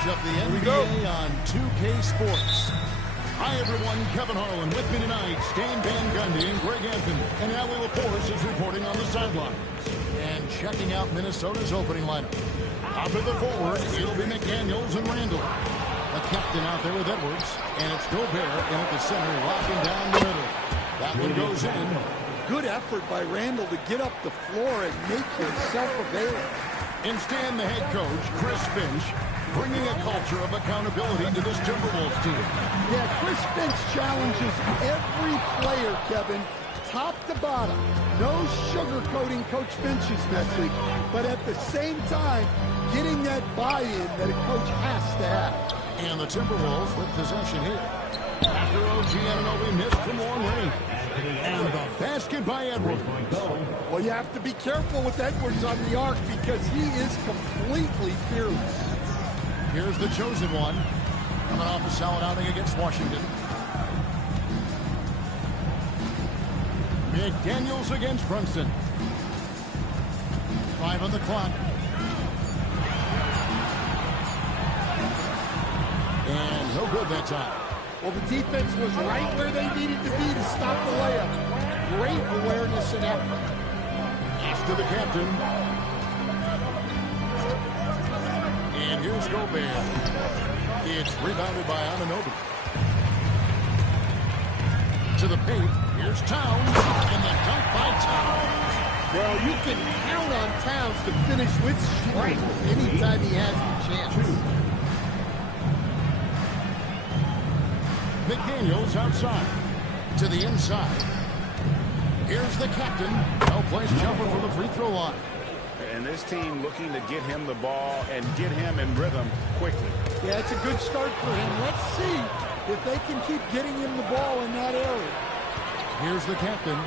coverage of the NBA on 2K Sports. Hi, everyone. Kevin Harlan with me tonight. Stan Van Gundy and Greg Anthony. And Ali LaForce is reporting on the sidelines. And checking out Minnesota's opening lineup. Top of the forward, it'll be McDaniels and Randall. The captain out there with Edwards. And it's Gobert in at the center, locking down the middle. That one goes in. Good effort by Randall to get up the floor and make himself available. And Stan, the head coach, Chris Finch, bringing a culture of accountability to this Timberwolves team. Yeah, Chris Finch challenges every player, Kevin, top to bottom. No sugarcoating Coach Finch's message, but at the same time, getting that buy-in that a coach has to have. And the Timberwolves with possession here. After OG Anunoby missed from long range. And the basket by Edwards. Well, you have to be careful with Edwards on the arc because he is completely fearless. Here's the chosen one. Coming off a solid outing against Washington. McDaniels against Brunson. 5 on the clock. And no good that time. Well, the defense was right where they needed to be to stop the layup. Great awareness and effort. Pass to the captain. And here's Gobert. It's rebounded by Anunoby. To the paint. Here's Towns. And the dunk by Towns. Well, you can count on Towns to finish with strength anytime he has the chance. McDaniels outside. To the inside. Here's the captain. Well-placed jumper from the free throw line. And this team looking to get him the ball and get him in rhythm quickly. Yeah, it's a good start for him. Let's see if they can keep getting him the ball in that area. Here's the captain.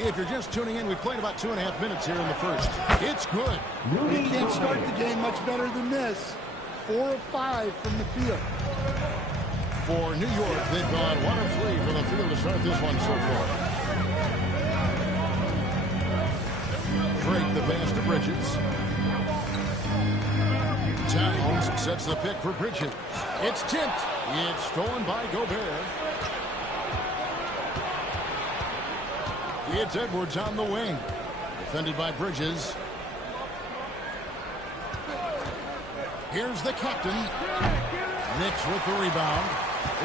If you're just tuning in, we've played about 2.5 minutes here in the first. It's good. You can't start the game much better than this. 4 of 5 from the field. For New York, they've gone 1 of 3 from the field to start this one so far. Drake the pass to Bridges. Towns sets the pick for Bridges. It's tipped. It's stolen by Gobert. It's Edwards on the wing. Defended by Bridges. Here's the captain. Knicks with the rebound.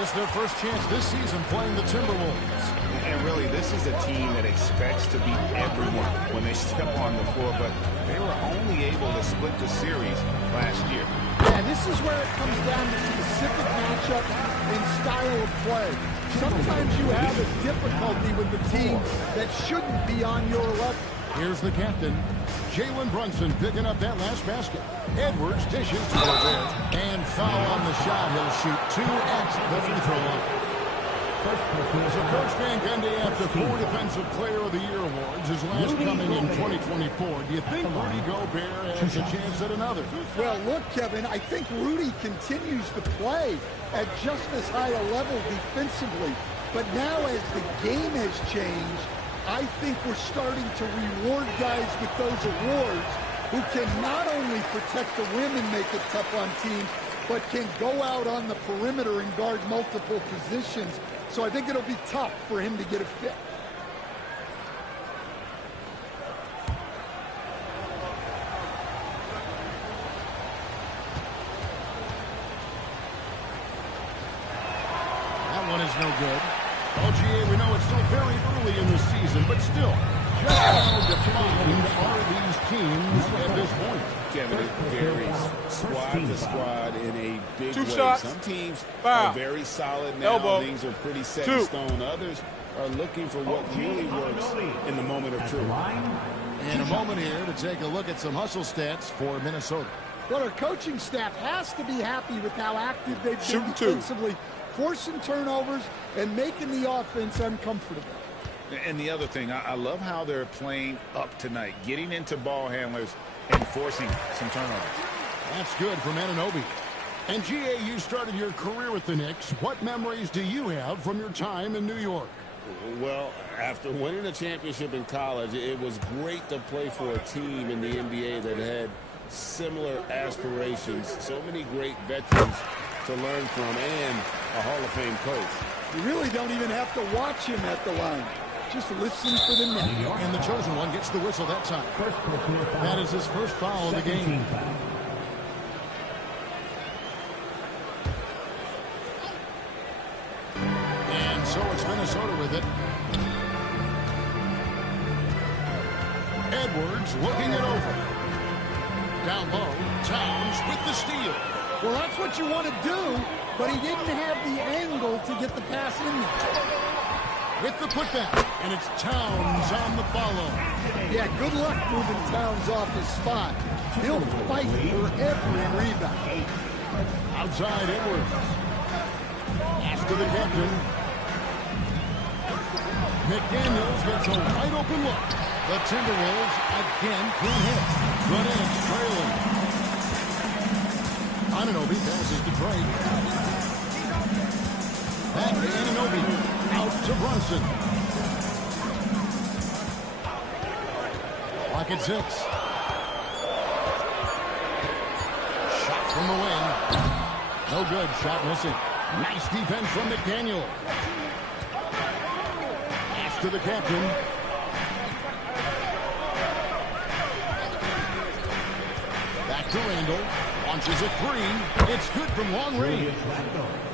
It's their first chance this season playing the Timberwolves. And really, this is a team that expects to beat everyone when they step on the floor, but they were only able to split the series last year. Yeah, this is where it comes down to specific matchup and style of play. Sometimes you have a difficulty with the team that shouldn't be on your level. Here's the captain. Jalen Brunson picking up that last basket. Edwards dishes to Gobert. And foul on the shot. He'll shoot 2 at the free throw line. So Coach Van Gundy, after 4 Defensive Player of the Year awards, his last coming in 2024, do you think Rudy Gobert has a chance at another? Well, look, Kevin, I think Rudy continues to play at just as high a level defensively. But now as the game has changed, I think we're starting to reward guys with those awards who can not only protect the rim and make it tough on teams, but can go out on the perimeter and guard multiple positions. So I think it'll be tough for him to get a fit. That one is no good. LGA, we know it's still very early in the season, but still, just how defined are these teams at this point? Kevin, it varies squad to squad in a big way. Shots. Some teams Foul. are very solid now. Elbow. Things are pretty set in stone. Others are looking for what really works in the moment of truth. In a moment here to take a look at some hustle stats for Minnesota. Well, our coaching staff has to be happy with how active they've been Shoot two. defensively, forcing turnovers and making the offense uncomfortable. And the other thing, I love how they're playing up tonight, getting into ball handlers and forcing some turnovers. That's good from Anunoby. And GA, you started your career with the Knicks. What memories do you have from your time in New York? Well, after winning a championship in college, it was great to play for a team in the NBA that had similar aspirations. So many great veterans to learn from and a Hall of Fame coach. You really don't even have to watch him at the line. Just listen for the net. And the chosen one gets the whistle that time. That is his first foul of the game. And so it's Minnesota with it. Edwards looking it over. Down low, Towns with the steal. Well, that's what you want to do, but he didn't have the angle to get the pass in there. With the putback, and it's Towns on the follow. Yeah, good luck moving Towns off his spot. He'll fight for every rebound. Outside Edwards. After the captain. McDaniels gets a wide open look. The Timberwolves again can't hit. Front edge trailing. Anunoby passes to Drake. Back to Anunoby. Out to Brunson. Clock at 6. Shot from the wing. No good. Shot missing. Nice defense from McDaniel. Pass to the captain. Back to Randall. Launches a 3. It's good from long range.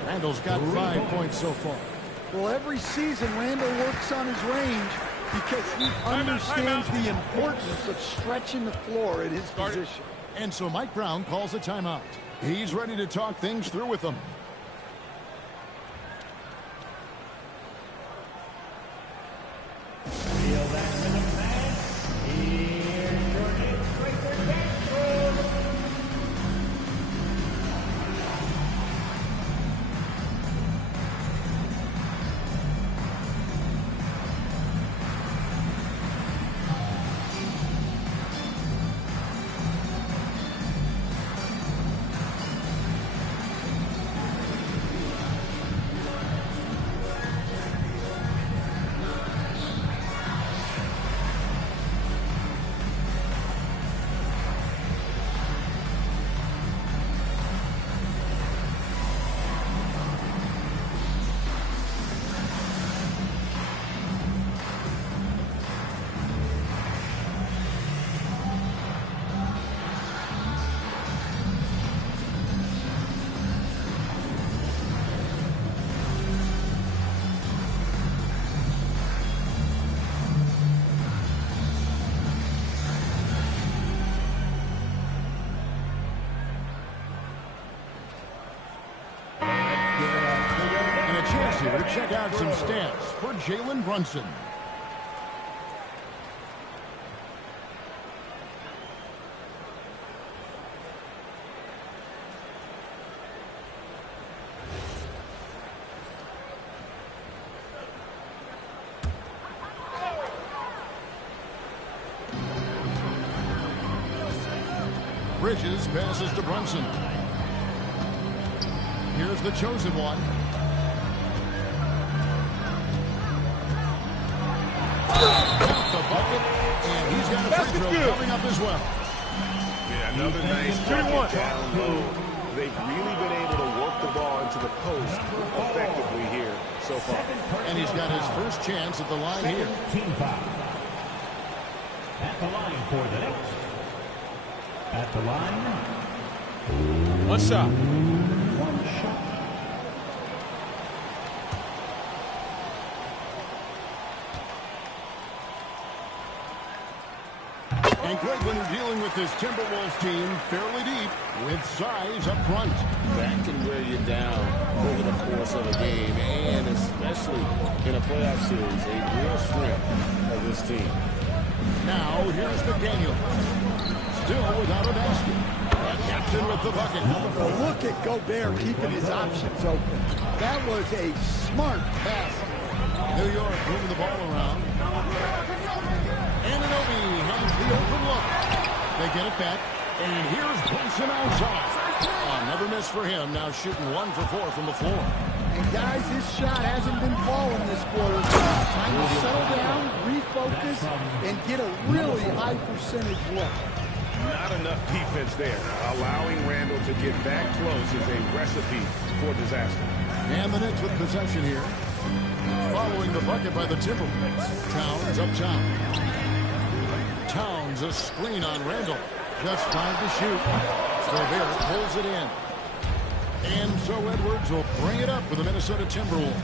Randall's got 5 points so far. Well, every season, Randall works on his range because he understands the importance of stretching the floor at his position. And so Mike Brown calls a timeout. He's ready to talk things through with them. Feel that rhythm, man. Here's your next breaker, Daniel. Here to check out some stats for Jalen Brunson. Bridges passes to Brunson. Here's the chosen one. The bucket, and he's got a free throw coming up as well. Yeah, another nice bucket down low. They've really been able to work the ball into the post effectively here so far. And he's got his first chance at the line here. Team foul. At the line for the Knicks. At the line. One shot. One shot. And Greg, when you're dealing with this Timberwolves team fairly deep with size up front. That can wear you down over the course of a game, and especially in a playoff series, a real strength of this team. Now, here's McDaniel. Still without a basket. The captain with the bucket. Well, look at Gobert keeping his options open. That was a smart pass. New York moving the ball around. Anunoby has the open look. They get it back. And here's Brunson outside. Never miss for him. Now shooting 1 for 4 from the floor. And guys, his shot hasn't been falling this quarter. Time to settle down, refocus, and get a really high percentage look. Not enough defense there. Allowing Randall to get that close is a recipe for disaster. And the Knicks with possession here. Following the bucket by the Timberwolves. Towns up top. Towns a screen on Randall. Just 5 to shoot. Gobert pulls it in. And so Edwards will bring it up for the Minnesota Timberwolves.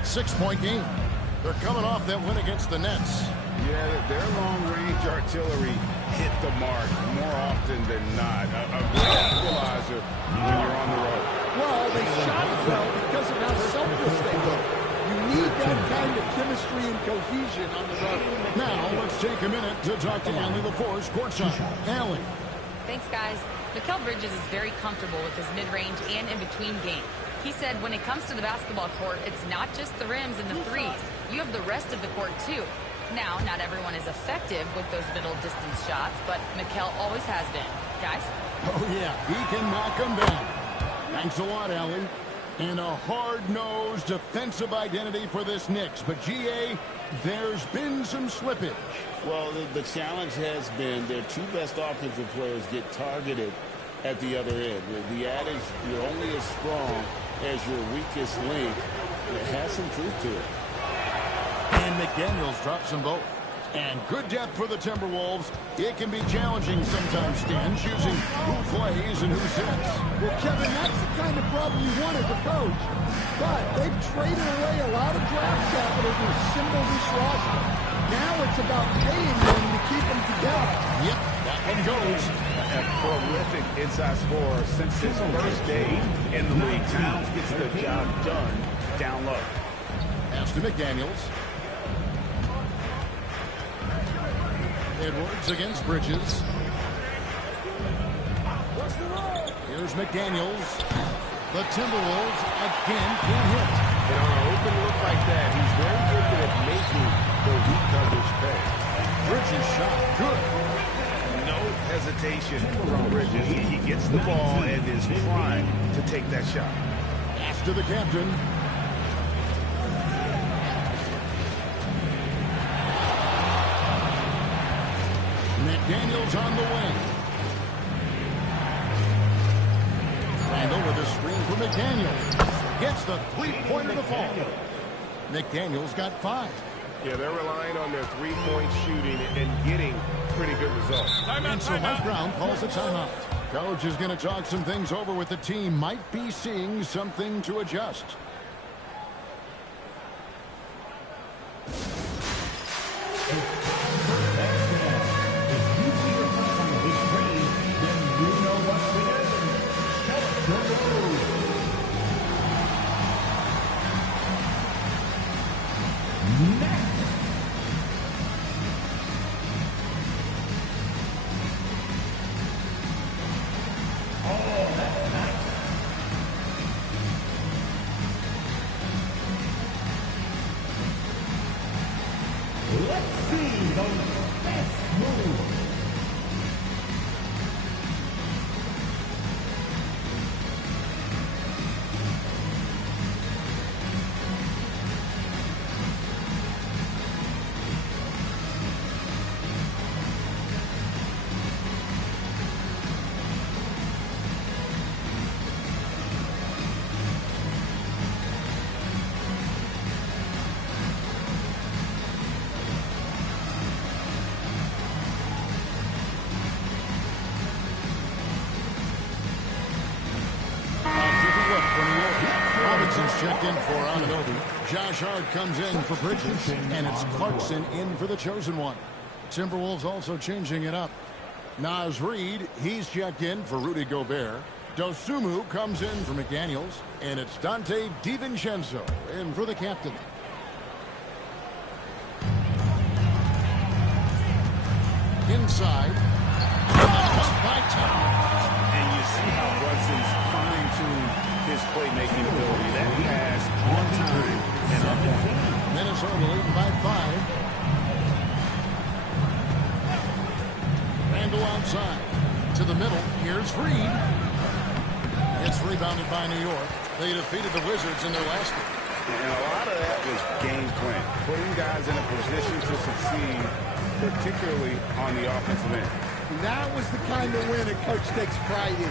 6-point game. They're coming off that win against the Nets. Yeah, their long-range artillery hit the mark more often than not. A great equalizer when you're on the road. Well, they shot it well because of how selfless they look. You need that kind of chemistry and cohesion on the road. Now, let's take a minute to talk to Allie LaForce courtside. Allie. Thanks, guys. Mikal Bridges is very comfortable with his mid-range and in-between game. He said when it comes to the basketball court, it's not just the rims and the threes. You have the rest of the court, too. Now, not everyone is effective with those middle-distance shots, but Mikal always has been. Guys? Oh, yeah, he can knock them down. Thanks a lot, Allie. And a hard-nosed defensive identity for this Knicks. But, G.A., there's been some slippage. Well, the challenge has been their two best offensive players get targeted at the other end. The adage, you're only as strong as your weakest link, it has some truth to it. And McDaniels drops them both. And good depth for the Timberwolves. It can be challenging sometimes, Stan, choosing who plays and who sits. Well, Kevin, that's the kind of problem you want as a coach. But they've traded away a lot of draft capital to assemble this roster. Now it's about paying them to keep them together. Yep, that one goes. A prolific inside scorer since his first day in the league. Towns gets the job done down low. Pass to McDaniels. Edwards against Bridges. Here's McDaniels. The Timberwolves again can't hit. And on an open look like that, he's very good at making the weak coverage pay. Bridges shot good. No hesitation from Bridges. He gets the ball and is trying to take that shot. Pass to the captain. McDaniels on the wing. Randall with a screen for McDaniels. Gets the three-pointer to fall. McDaniels got 5. Yeah, they're relying on their three-point shooting and getting pretty good results. And so Mike Brown calls a timeout. Coach is going to talk some things over with the team. Might be seeing something to adjust. Let's see those best moves. Checked in for Anunoby. Josh Hart comes in for Bridges. And it's Clarkson in for the chosen one. Timberwolves also changing it up. Naz Reid, he's checked in for Rudy Gobert. Dosunmu comes in for McDaniels. And it's Dante DiVincenzo in for the captain. Inside. By Towns. And you see how Brunson's fine-tuned his playmaking ability. That pass on time and on point. Minnesota leading by 5. Randall outside. To the middle. Here's Reid. It's rebounded by New York. They defeated the Wizards in their last game. And a lot of that was game plan, putting guys in a position to succeed, particularly on the offensive end. And that was the kind of win a coach takes pride in.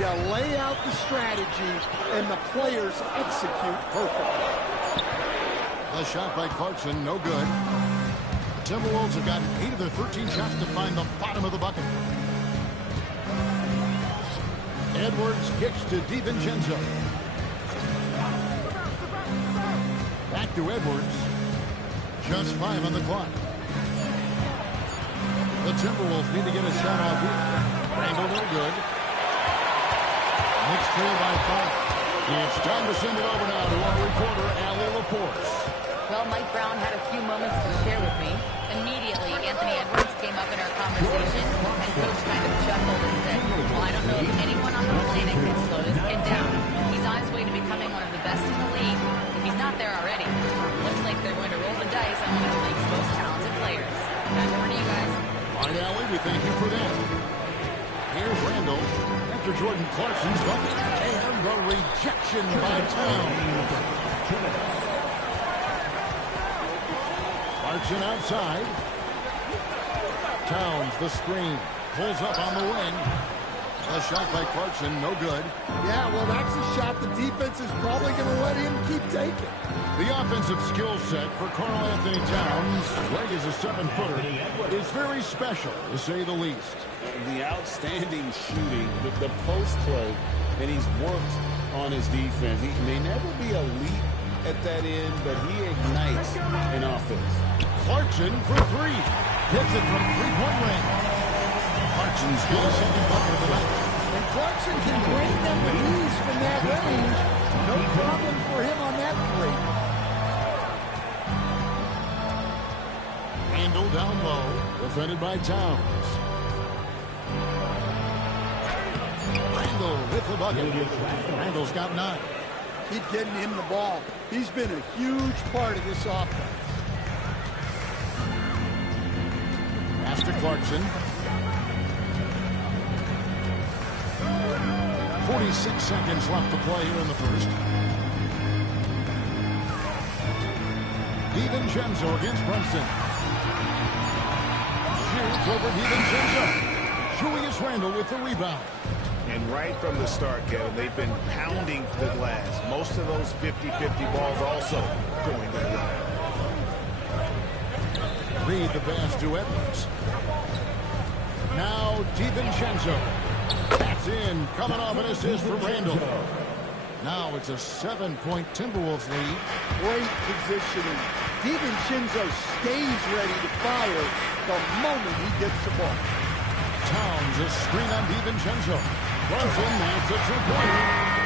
You lay out the strategy, and the players execute perfectly. A shot by Clarkson, no good. The Timberwolves have gotten 8 of their 13 shots to find the bottom of the bucket. Edwards kicks to DiVincenzo. Back to Edwards. Just 5 on the clock. The Timberwolves need to get a shot off here. Randall, no good. Knicks trail by 5. It's time to send it over now to our reporter, Allie LaForce. Well, Mike Brown had a few moments to share with me. Immediately, Anthony Edwards came up in our conversation, and Coach kind of chuckled and said, well, I don't know if anyone on the planet can slow this kid down. He's on his way to becoming one of the best in the league, if he's not there already. Looks like they're going to roll the dice on one of the league's most talented players. Back over to you guys. All right, Allie, we thank you for that. Here's Randall after Jordan Clarkson's bucket, and the rejection by Towns. Clarkson outside. Towns, the screen, pulls up on the wing. A shot by Clarkson, no good. Yeah, well, that's a shot the defense is probably going to let him keep taking. The offensive skill set for Karl Anthony Towns, Greg is a 7-footer, is very special, to say the least. The outstanding shooting, the post play, and he's worked on his defense. He may never be elite at that end, but he ignites an offense. Clarkson for 3. Hits it from 3-point range. Clarkson's got a second bucket of the night. And Clarkson can bring them with ease from that range. No problem for him on that 3. Randall down low, defended by Towns. Randall with the bucket. Randall's got 9. Keep getting him the ball. He's been a huge part of this offense. Pass to Clarkson. 46 seconds left to play here in the first. DiVincenzo against Brunson. Shoots over DiVincenzo. Julius Randle with the rebound. And right from the start, Kevin, they've been pounding the glass. Most of those 50-50 balls also going their way. Reed the pass to Edwards. Now DiVincenzo. That's in. Coming off an assist for Randall. Now it's a 7-point Timberwolves lead. Great positioning. DiVincenzo stays ready to fire the moment he gets the ball. Towns, a screen on DiVincenzo. Brunson, that's a 2-pointer.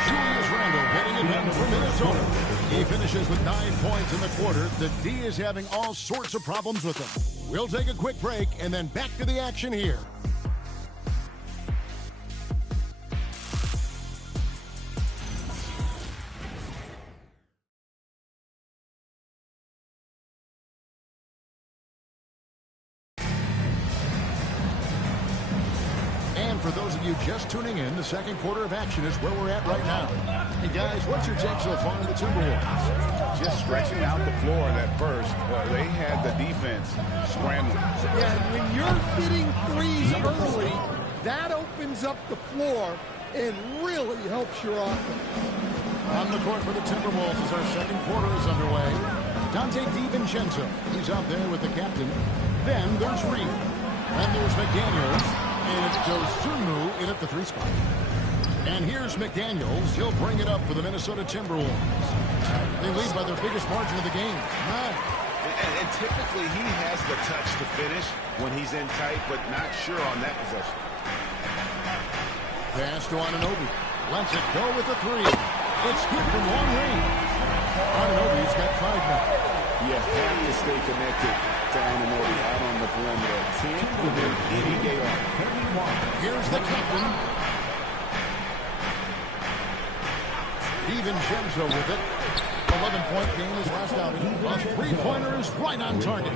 Julius Randle getting it done for Minnesota. He finishes with 9 points in the quarter. The D is having all sorts of problems with him. We'll take a quick break and then back to the action here. For those of you just tuning in, the second quarter of action is where we're at right now. Hey guys, what's your take so far on the Timberwolves? Just stretching out the floor in that first. They had the defense scrambling. Yeah, when you're hitting threes early, that opens up the floor and really helps your offense. On the court for the Timberwolves as our second quarter is underway. Donte DiVincenzo, he's out there with the captain. Then there's Reed. Then there's McDaniels. And it's Dosunmu in at the 3 spot. And here's McDaniels. He'll bring it up for the Minnesota Timberwolves. They lead by their biggest margin of the game, 9. And typically he has the touch to finish when he's in tight, but not sure on that possession. Pass to Anunoby. Lets it go with the 3. It's good from long range. Anunoby's got 5 now. You have to stay connected to Anunoby out on the perimeter. Can't give him any day off. Here's the captain. DiVincenzo with it. 11-point game his last outing. A 3-pointer is right on target.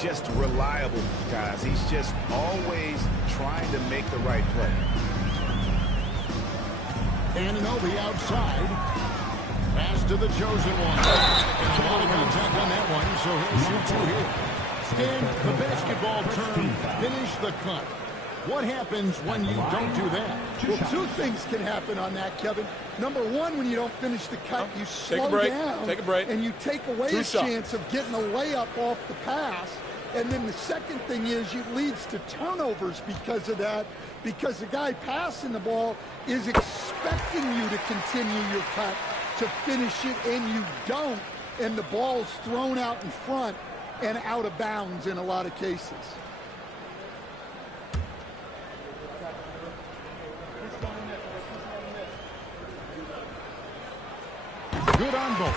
Just reliable, guys. He's just always trying to make the right play. Anunoby outside. Pass to the chosen one. And a lot of contact on that one, so he'll shoot two here. Stan, the basketball term, finish the cut. What happens when you don't do that? Well, two things can happen on that, Kevin. Number one, when you don't finish the cut, you slow down. Take a break. And you take away a chance of getting a layup off the pass. And then the second thing is it leads to turnovers because of that, because the guy passing the ball is expecting you to continue your cut, to finish it, and you don't. And the ball's thrown out in front and out of bounds in a lot of cases. Good on both.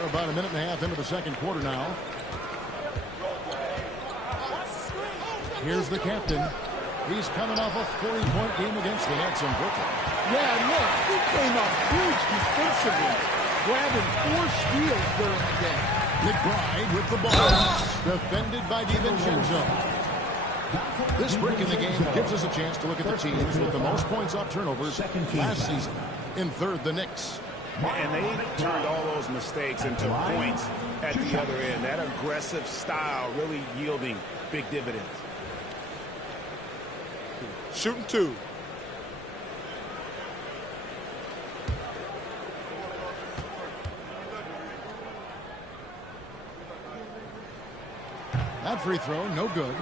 We're about a minute and a half into the second quarter now. Here's the captain. He's coming off a 40-point game against the Nets in Brooklyn. Yeah, look, he came up huge defensively, grabbing 4 steals during the game. McBride with the ball, defended by DiVincenzo. This break in the game gives us a chance to look at the teams with the most points off turnovers last season. In third, the Knicks. And they turned all those mistakes into points at the other end. That aggressive style really yielding big dividends. Shooting 2. That free throw, no good.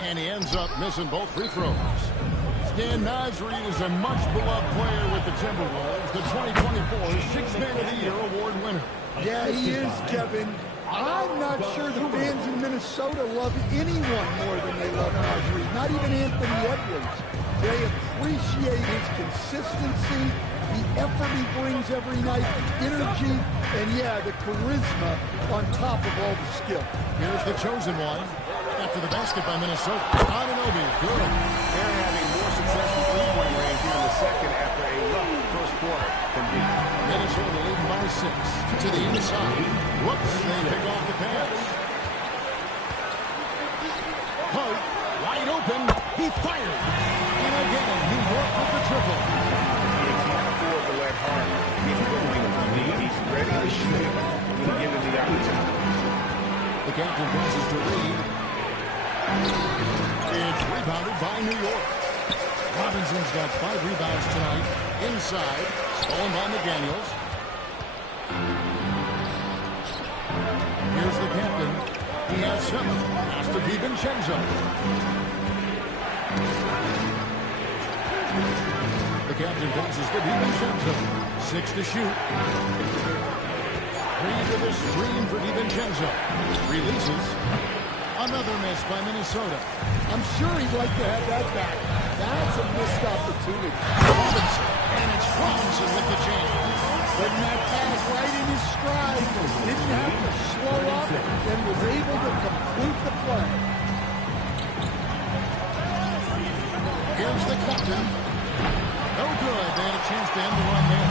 And he ends up missing both free throws. Stan Nasri is a much-beloved player with the Timberwolves, the 2024 Sixth Man of the Year award winner. Yeah, he is, Kevin. I'm not sure the fans in Minnesota love anyone more than they love Nasri, not even Anthony Edwards. They appreciate his consistency, the effort he brings every night, the energy, and, yeah, the charisma on top of all the skill. Here's the chosen one. After the basket by Minnesota. Anunoby, good. They're having more success with three-point range here in the second after a rough first quarter from deep. Minnesota leading by 6 to the inside. Whoops, they pick off the pass. Hart, wide open. He fired. And again, New York with the triple. You can't afford to let Hart get going with the lead. He's ready to shoot when given the opportunity. The captain passes to Reed. It's rebounded by New York. Robinson's got 5 rebounds tonight. Inside, stolen by McDaniels. Here's the captain. He has 7. Pass to DiVincenzo. The captain passes to DiVincenzo. 6 to shoot. 3 to the screen for DiVincenzo. Releases. Another miss by Minnesota. I'm sure he'd like to have that back. That's a missed opportunity. Robinson. And it's Robinson with the jam. Putting that pass right in his stride. Didn't have to slow up and was able to complete the play. Here's the captain. No good. They had a chance to end the run there.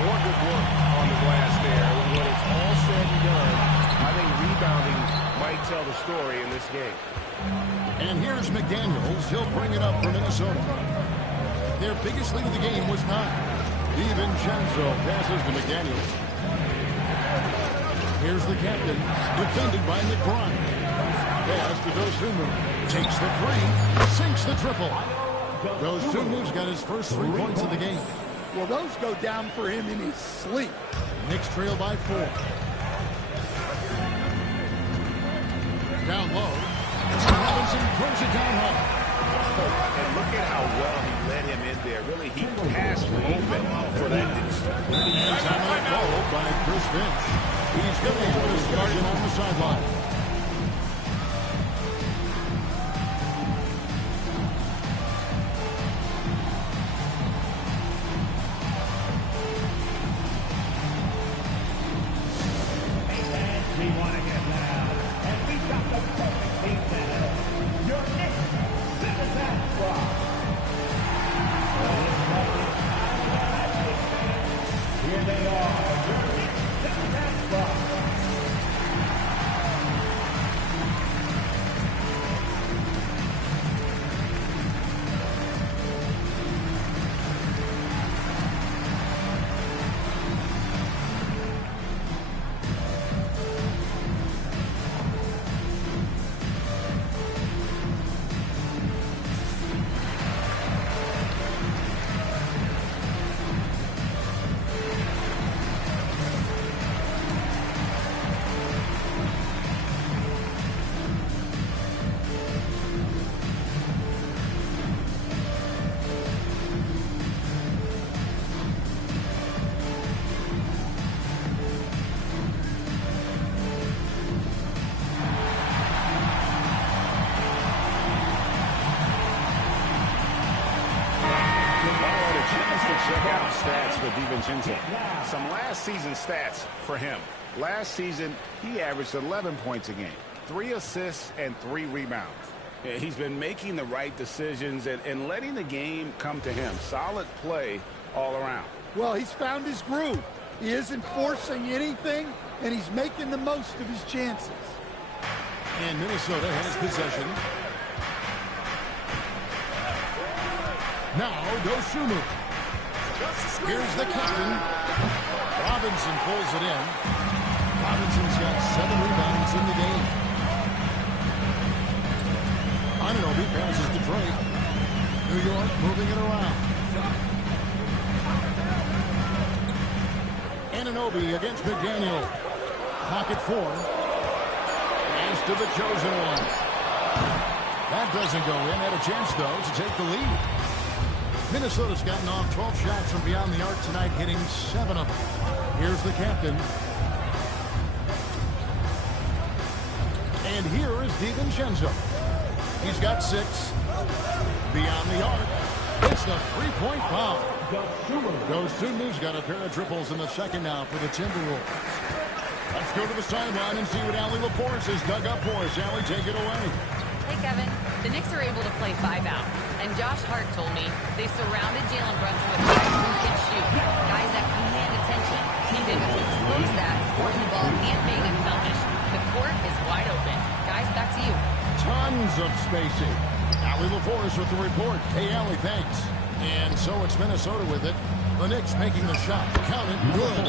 More good work on the glass there. When it's all said and done, I think rebounding might tell the story in this game. And here's McDaniels. He'll bring it up for Minnesota. Their biggest lead of the game was 9. DiVincenzo passes to McDaniels. Here's the captain, defended by McBride. Pass to Dosunmu. Takes the 3, sinks the triple. Dosunmu's got his first 3 points of the game. Well, those go down for him in his sleep. Knicks trail by 4. Down low. Robinson throws it down hard. And look at how well he led him in there. Really, he passed open for that deuce. And timeout called by Chris Finch. He's going to be able to start him on the sideline. We want to get loud, and we've got the perfect team center. Your Knicks Citizen Squad. Here they are, with DiVincenzo. Some last season stats for him. Last season, he averaged 11 points a game, 3 assists, and 3 rebounds. He's been making the right decisions and letting the game come to him. Solid play all around. Well, he's found his groove. He isn't forcing anything, and he's making the most of his chances. And Minnesota has possession. Now Dosunmu. Here's the captain. Robinson pulls it in. Robinson's got 7 rebounds in the game. Anunoby passes to Drake. New York moving it around. Anunoby against McDaniel. Pocket 4. Pass to the chosen one. That doesn't go in. Had a chance, though, to take the lead. Minnesota's gotten off 12 shots from beyond the arc tonight, hitting 7 of them. Here's the captain. And here is DiVincenzo. He's got 6. Beyond the arc. It's the three-point bomb. Dosunmu's got a pair of triples in the second now for the Timberwolves. Let's go to the sideline and see what Allie LaForce has dug up for us. Allie, take it away. Hey, Kevin. The Knicks are able to play 5 out. And Josh Hart told me they surrounded Jalen Brunson with guys who can shoot. Guys that command attention. He's able to expose that, scoring the ball, and being unselfish. The court is wide open. Guys, back to you. Tons of spacing. Allie LaForce with the report. Hey, Allie, thanks. And so it's Minnesota with it. The Knicks making the shot. Count it. Good.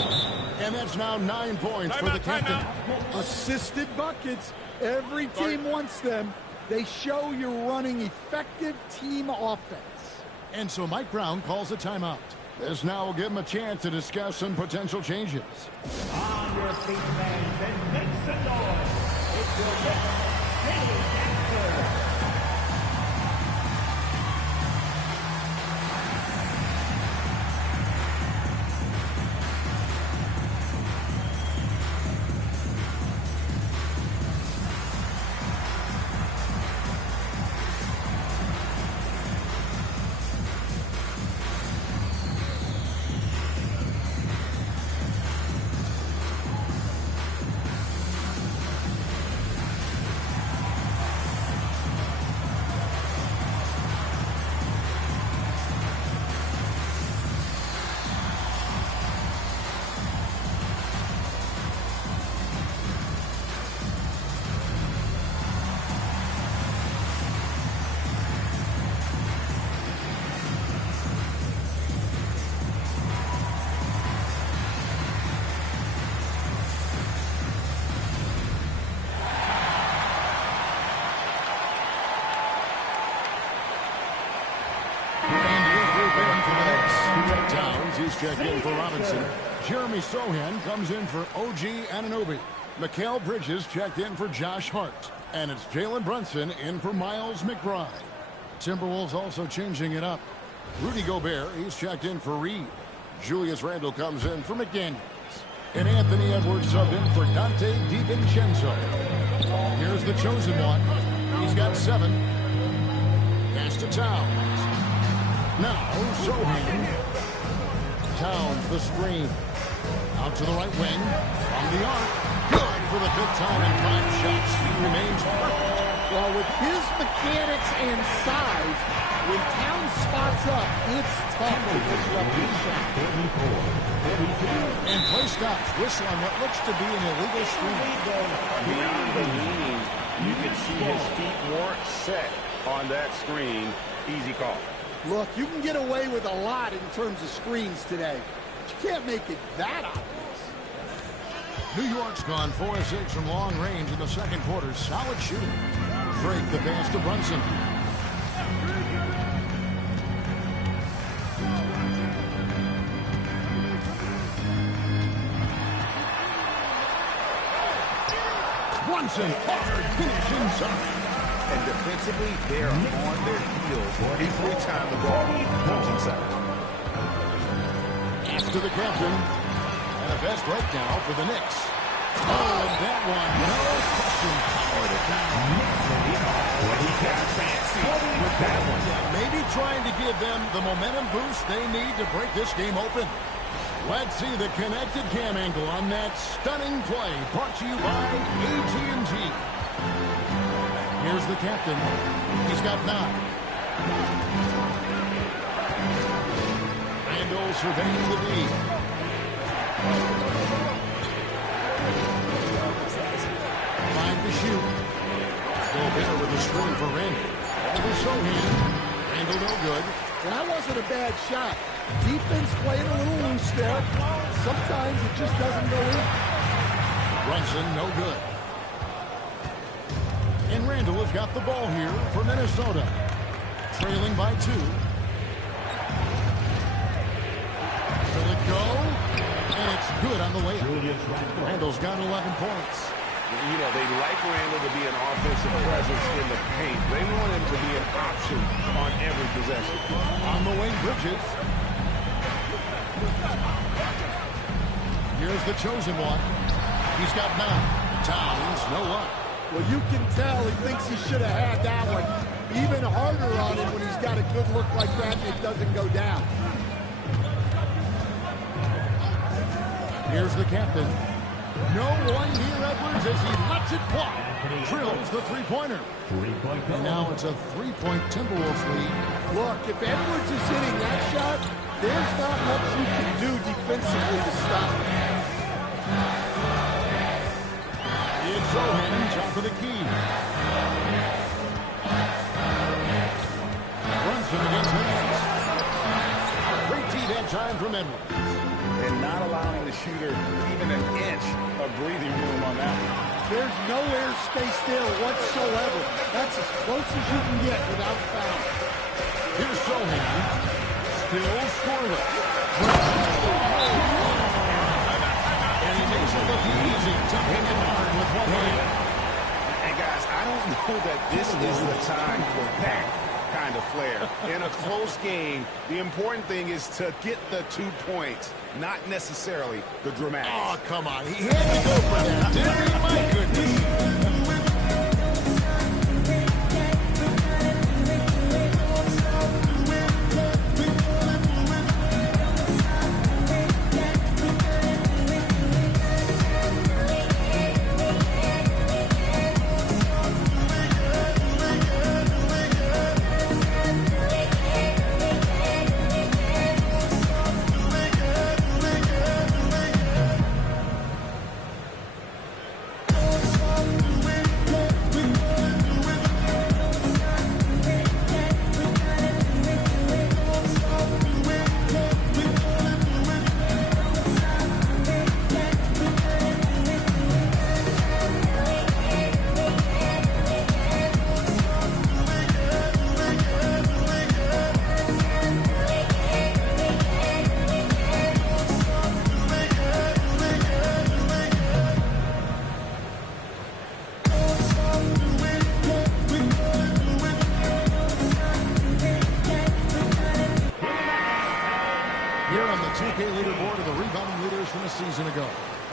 And that's now 9 points for the captain. Assisted buckets. Every team wants them. They show you're running effective team offense. And so Mike Brown calls a timeout. This now will give him a chance to discuss some potential changes. On your feet, fans, and make some noise. It's your Knicks City Dancer. He's checked in for Robinson. Jeremy Sohan comes in for OG Anunoby. Mikal Bridges checked in for Josh Hart. And it's Jalen Brunson in for Miles McBride. Timberwolves also changing it up. Rudy Gobert, he's checked in for Reed. Julius Randle comes in for McDaniels. And Anthony Edwards subbed in for Dante DiVincenzo. Here's the chosen one. He's got 7. Pass to Towns. Now Sohan. Towns the screen. Out to the right wing. From the arc. Good for the 5th time in 5 shots. He remains perfect. Well, with his mechanics and size, when Towns spots up, it's tough to disrupt his shot. And play stops. Whistle on what looks to be an illegal screen. Beyond the leaning, you can see his feet weren't set on that screen. Easy call. Look, you can get away with a lot in terms of screens today. But you can't make it that obvious. New York's gone 4 of 6 from long range in the second quarter. Solid shooting. Drake the pass to Brunson. Brunson, hard finish inside. And defensively, they're on their heels every time the ball comes inside. Pass to the captain. And a fast break now for the Knicks. Oh, and that one, no question, powered it down. He got fancy with that one. Maybe trying to give them the momentum boost they need to break this game open. Let's see the connected cam angle on that stunning play, brought to you by AT&T. Here's the captain. He's got 9. Randall surveying the D. 5 to shoot. Gobert with a screen for Randall. Over Sochan. Randall no good. That wasn't a bad shot. Defense playing a little loose there. Sometimes it just doesn't go in. Brunson no good. And Randall has got the ball here for Minnesota. Trailing by 2. Will it go? And it's good on the layup. Randall's got 11 points. You know, they like Randall to be an offensive presence in the paint. They want him to be an option on every possession. On the wing, Bridges. Here's the chosen one. He's got 9. Towns, no luck. Well, you can tell he thinks he should have had that one. Even harder on him when he's got a good look like that and it doesn't go down. Here's the captain. No one near Edwards as he lets it fly. Drills the three-pointer. And now it's a 3-point Timberwolves lead. Look, if Edwards is hitting that shot, there's not much you can do defensively to stop him. It's Sochan, top of the key. Brunson against Haynes. Great tee that time from Edwards. And not allowing the shooter even an inch of breathing room on that one. There's no airspace there whatsoever. That's as close as you can get without foul. Here's Sochan. Still scoreless. And he makes it look easy to hit it hard with one hand. And guys, I don't know that this is the time for that kind of flair. In a close game, the important thing is to get the 2 points, not necessarily the dramatics. Oh, come on. He had to go for that, didn't he? My goodness.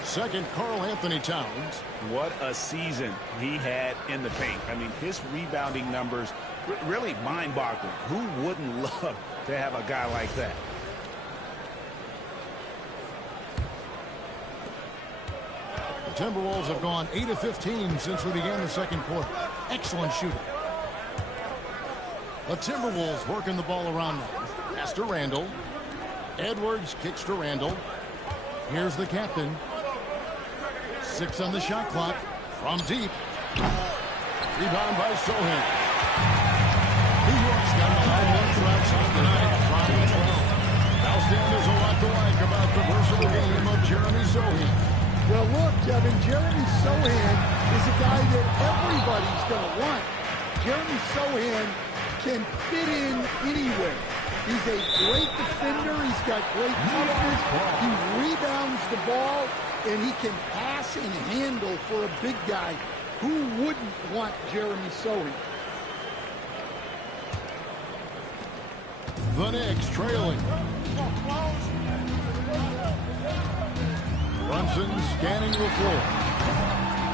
Second, Karl-Anthony Towns. What a season he had in the paint. I mean, his rebounding numbers really mind-boggling. Who wouldn't love to have a guy like that? The Timberwolves have gone 8 of 15 since we began the second quarter. Excellent shooting. The Timberwolves working the ball around now. Pass to Randall. Edwards kicks to Randall. Here's the captain. 6 on the shot clock. From deep. Rebound by Sochan. New York's got a lot of runs outside tonight. 5 and 12. Now Stan, there's a lot to like about the versatile game of Jeremy Sochan. Well, look, Kevin, Jeremy Sochan is a guy that everybody's going to want. Jeremy Sochan can fit in anywhere. He's a great defender. He's got great toughness. He rebounds the ball, and he can pass and handle for a big guy. Who wouldn't want Jeremy Sochan? The Knicks trailing. Brunson scanning the floor.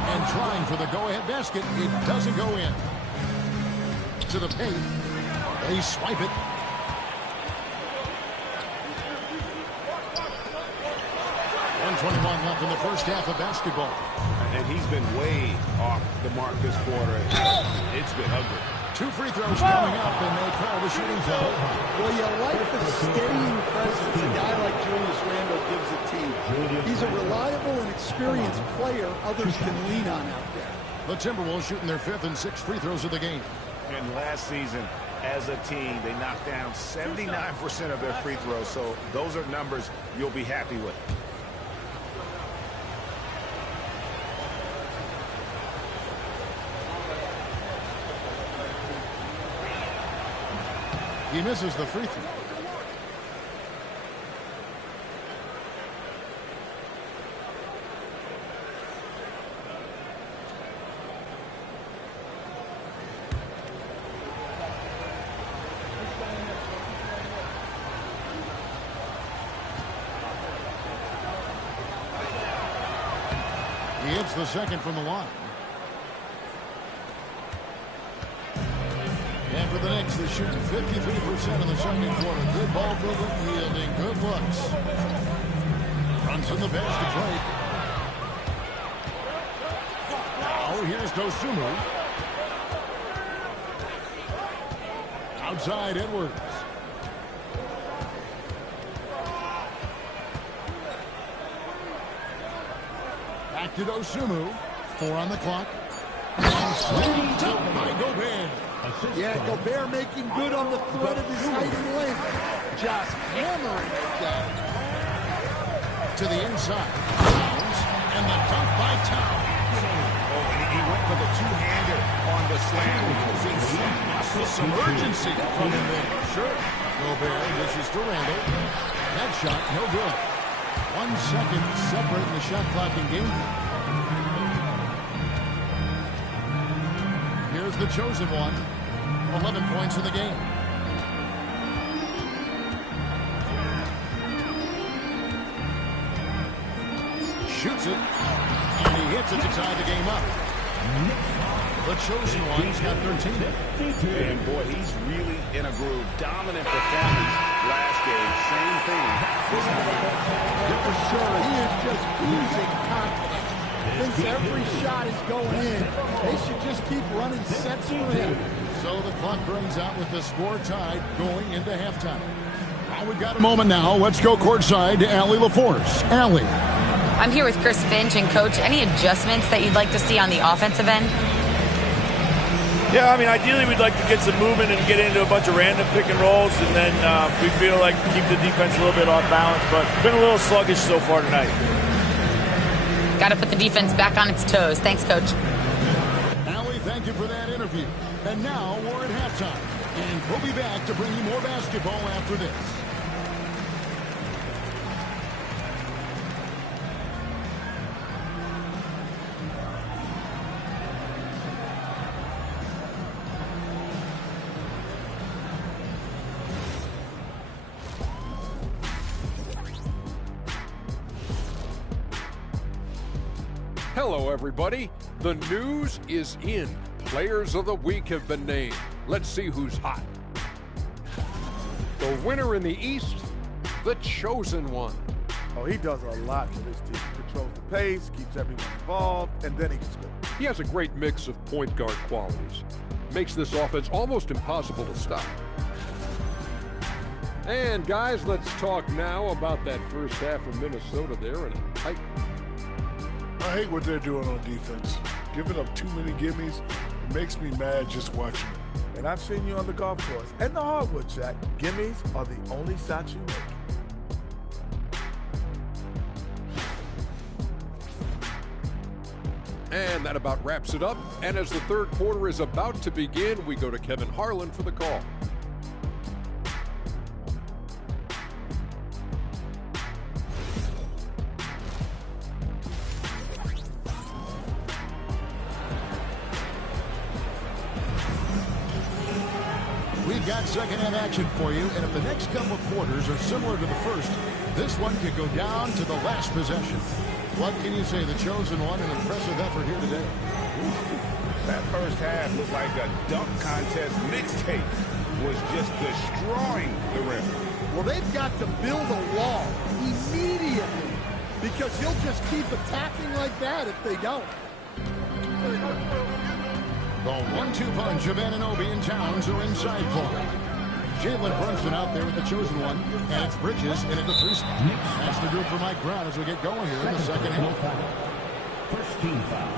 And trying for the go-ahead basket. It doesn't go in. To the paint. They swipe it. 1:21 left in the first half of basketball. And he's been way off the mark this quarter. It's been ugly. 2 free throws coming up, and they call the shooting foul. Well, you like the steadying presence a guy like Julius Randle gives a team. He's a reliable and experienced player others can lean on out there. The Timberwolves shooting their 5th and 6th free throws of the game. And last season, as a team, they knocked down 79% of their free throws. So those are numbers you'll be happy with. He misses the free throw. He hits the second from the line. And for the Knicks, they're shooting 53% in the second quarter. Good ball movement, yielding good looks. Runs in the basket break. Now here's Dosunmu. Outside Edwards. Back to Dosunmu. 4 on the clock. Slammed up by Gobert. Yeah, Gobert making good on the threat of his height and length. Just hammering it down. To the inside. And the dunk by Town. Oh, and he went for the two-hander on the slam. Some urgency from him there. Sure. Gobert dishes to Randle. That shot, no good. 1 second separating the shot clock and game. Here's the chosen one. 11 points in the game. Shoots it. And he hits it to tie the game up. The chosen one's got 13. And boy, he's really in a groove. Dominant performance last game. Same thing. Yeah, for sure. He is just oozing confidence. Thinks every shot is going in. They should just keep running sets for him. So the clock runs out with the score tied going into halftime. Well, we've got a moment now. Let's go courtside to Allie LaForce. Allie. I'm here with Chris Finch. And, Coach, any adjustments that you'd like to see on the offensive end? Yeah, I mean, ideally we'd like to get some movement and get into a bunch of random pick and rolls, and then we feel like keep the defense a little bit off balance, but been a little sluggish so far tonight. Got to put the defense back on its toes. Thanks, Coach. Allie, thank you for that interview. And now we're at halftime, and we'll be back to bring you more basketball after this. Hello, everybody. The news is in. Players of the week have been named. Let's see who's hot. The winner in the East, the chosen one. Oh, he does a lot for this team. Controls the pace, keeps everyone involved, and then he can score. He has a great mix of point guard qualities. Makes this offense almost impossible to stop. And guys, let's talk now about that first half of Minnesota there in a tight one. I hate what they're doing on defense. Giving up too many gimmies. It makes me mad just watching it. And I've seen you on the golf course and the hardwood, Jack. Gimmies are the only shots you make. And that about wraps it up. And as the third quarter is about to begin, we go to Kevin Harlan for the call. We've got second half action for you, and if the next couple of quarters are similar to the first, this one could go down to the last possession. What can you say? The chosen one, an impressive effort here today. That first half looked like a dunk contest mixtape. Was just destroying the rim. Well, they've got to build a wall immediately. because he'll just keep attacking like that if they don't. The 1-2 punch of Anunoby and Towns are inside for. Jalen Brunson out there with the chosen one, and it's Bridges in at the 3 spot. That's the group for Mike Brown as we get going here in the second half. First team foul.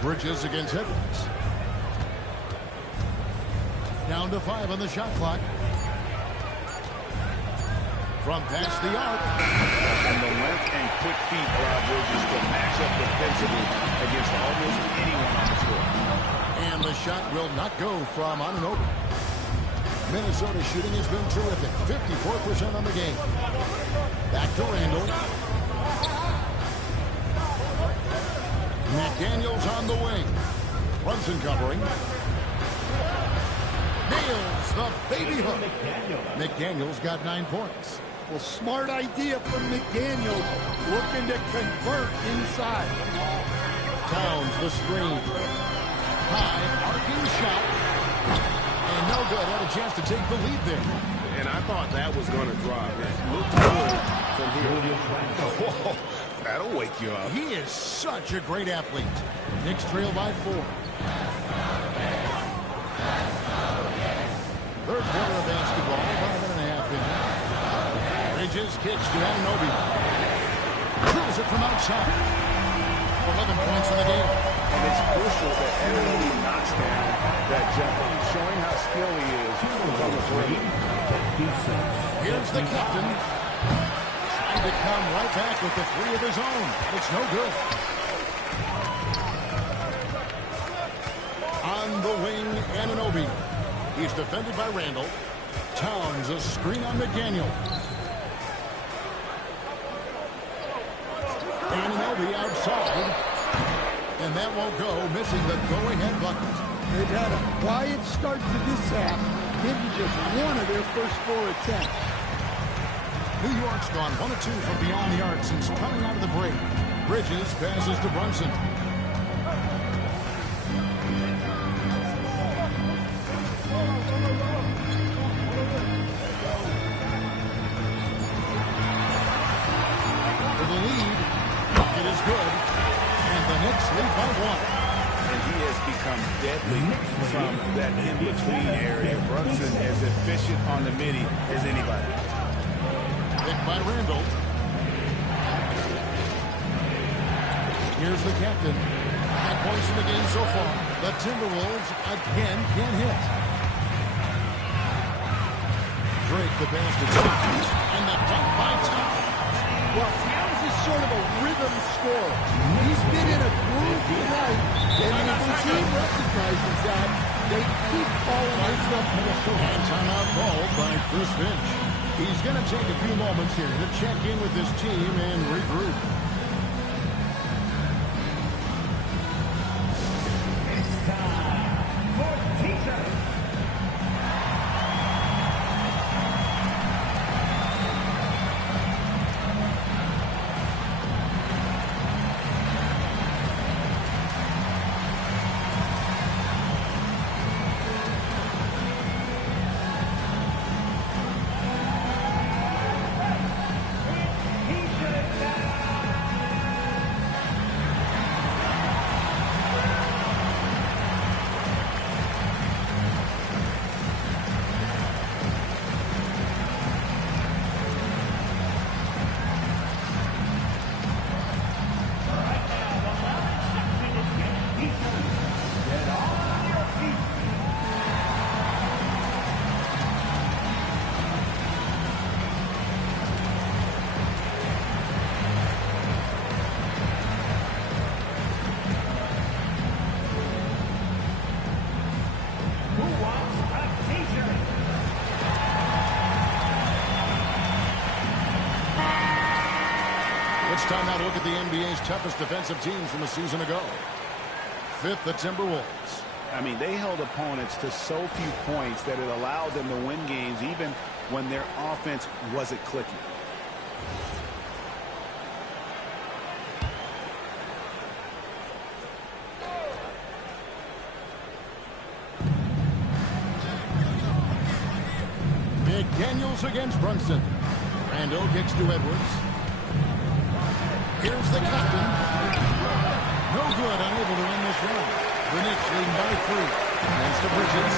Bridges against Edwards. Down to 5 on the shot clock. From past the arc. And the length and quick feet allow Bridges to match up defensively against almost anyone on the floor. And the shot will not go from Anunoby. Minnesota shooting has been terrific. 54% on the game. Back to Randall. McDaniels on the wing. Brunson covering. Nails the baby hook. McDaniels got 9 points. Well, smart idea from McDaniels, looking to convert inside. Towns the screen. High, arcing shot. And no good. Had a chance to take the lead there. And I thought that was going to drop. It looked good from here. Whoa, that'll wake you up. He is such a great athlete. Knicks trail by 4. Third quarter of basketball, about a minute and a half in. Bridges kicks to Anunoby. Drills it from outside. 11 points in the game. And it's crucial that Anunoby knocks down that jumper, showing how skilled he is from the three. Here's the captain. Trying to come right back with the 3 of his own. It's no good. On the wing, Anunoby. He's defended by Randall. Towns a screen on McDaniel. Anunoby outside. And that won't go, missing the go-ahead bucket. They've had a quiet start to this half, hitting just 1 of their first 4 attempts. New York's gone 1 of 2 from beyond the arc since coming out of the break. Bridges passes to Brunson. For the lead, it is good. And the Knicks lead by 1. And he has become deadly from that in-between area. Brunson as efficient on the midi as anybody. Picked by Randall. Here's the captain. 5 points in the game so far. The Timberwolves again can't hit. Drake the pass to Towns. And the dunk by Towns. Well, Towns is sort of a rhythm scorer. He's been in a groove tonight, and if the team recognizes that, they keep calling his number. And timeout called by Chris Finch. He's going to take a few moments here to check in with his team and regroup. It's time for T-shirts. It's time now to look at the NBA's toughest defensive teams from a season ago. 5th, the Timberwolves. I mean, they held opponents to so few points that it allowed them to win games even when their offense wasn't clicking. McDaniels against Brunson. Randall kicks to Edwards. Here's the captain. No good, unable to win this round. The Knicks leading by 3. Hands to Bridges.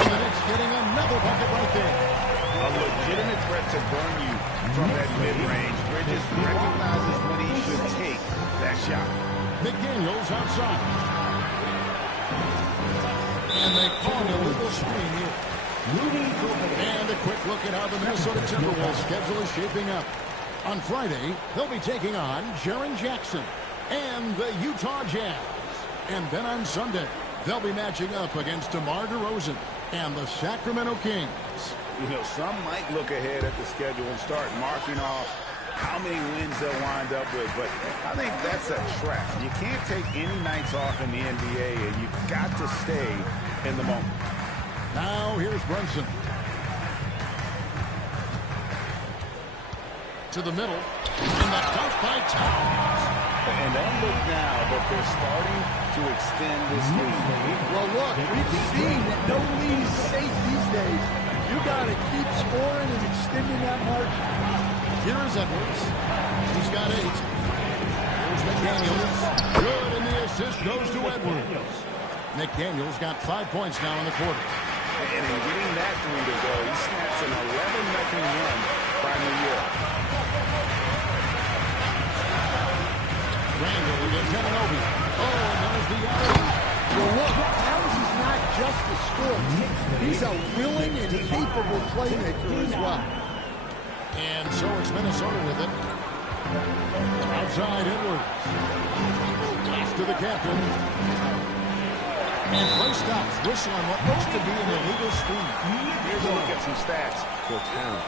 And the Knicks getting another bucket right there. A legitimate threat to burn you from that mid-range. Bridges recognizes when he should take that shot. McDaniels outside. And they call an illegal screen here. And a quick look at how the Minnesota Timberwolves schedule is shaping up. On Friday, they'll be taking on Jaren Jackson and the Utah Jazz. And then on Sunday, they'll be matching up against DeMar DeRozan and the Sacramento Kings. You know, some might look ahead at the schedule and start marking off how many wins they'll wind up with, but I think that's a trap. You can't take any nights off in the NBA, and you've got to stay in the moment. Now here's Brunson. To the middle, and the dunk by Towns. And don't look now, but they're starting to extend this lead. Well, look, we've seen that no lead is safe these days. You got to keep scoring and extending that margin. Here is Edwards. He's got 8. Here's McDaniels. Good, and the assist goes to Edwards. McDaniels got 5 points now in the quarter. And in getting that 3 to go, he snaps an 11-0 run by New York. Randall against Anunoby. Oh, and there's the alley. Well, look, Towns is not just a scorer. He's a willing and capable playmaker as well. And so it's Minnesota with it. Outside Edwards. Pass to the captain. And play stops. Whistle on what looks to be an illegal screen. Here's a look at some stats for Towns.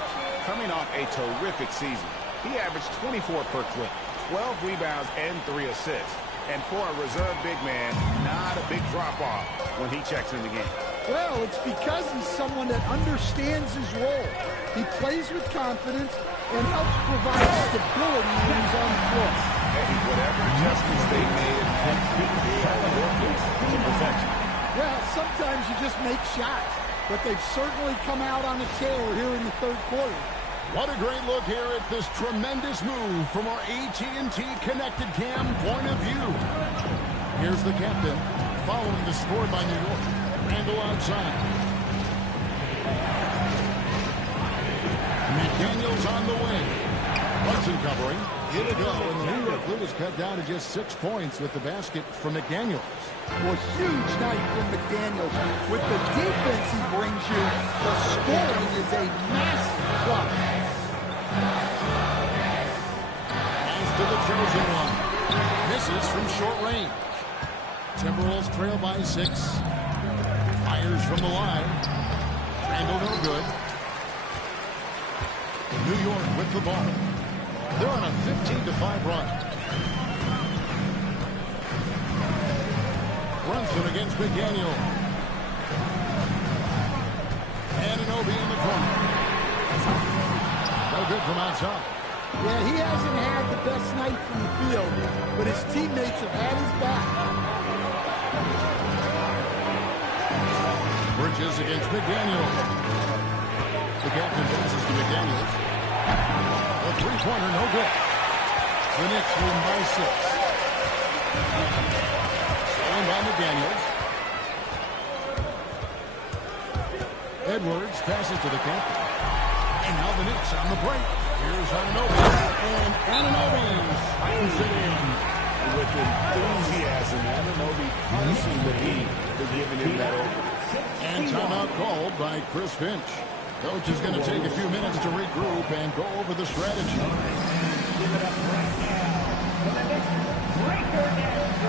Coming off a terrific season, he averaged 24 per clip, 12 rebounds, and 3 assists. And for a reserve big man, not a big drop-off when he checks in the game. Well, it's because he's someone that understands his role. He plays with confidence and helps provide stability when he's on the floor. Hey, whatever adjustments they made, they are working to perfection. Well, sometimes you just make shots, but they've certainly come out on a tear here in the third quarter. What a great look here at this tremendous move from our AT&T Connected Cam point of view. Here's the captain following the score by New York. Randall outside. McDaniels on the way. Brunson covering. Here to go, and the New York lead is cut down to just 6 points with the basket from McDaniels. Well, huge night from McDaniels. With the defense he brings you, the scoring is a massive plus. Pass to the chosen one. Misses from short range. Timberwolves trail by 6. Fires from the line. Randall no good. New York with the ball. They're on a 15-5 run. Brunson against McDaniel. Anunoby in the corner. No good from outside. Yeah, he hasn't had the best night from the field, but his teammates have had his back. Bridges against McDaniel. The captain passes to McDaniels. A three-pointer, no good. The Knicks win by 6. Stolen by McDaniels. Edwards passes to the captain. And now the Knicks on the break. Here's Anunoby. And Anunoby slams it in. With enthusiasm, Anunoby punishing the Heat for giving him that open. And timeout called by Chris Finch. Coach is going to take a few minutes to regroup and go over the strategy. Give it up right now for the Knicks breaker and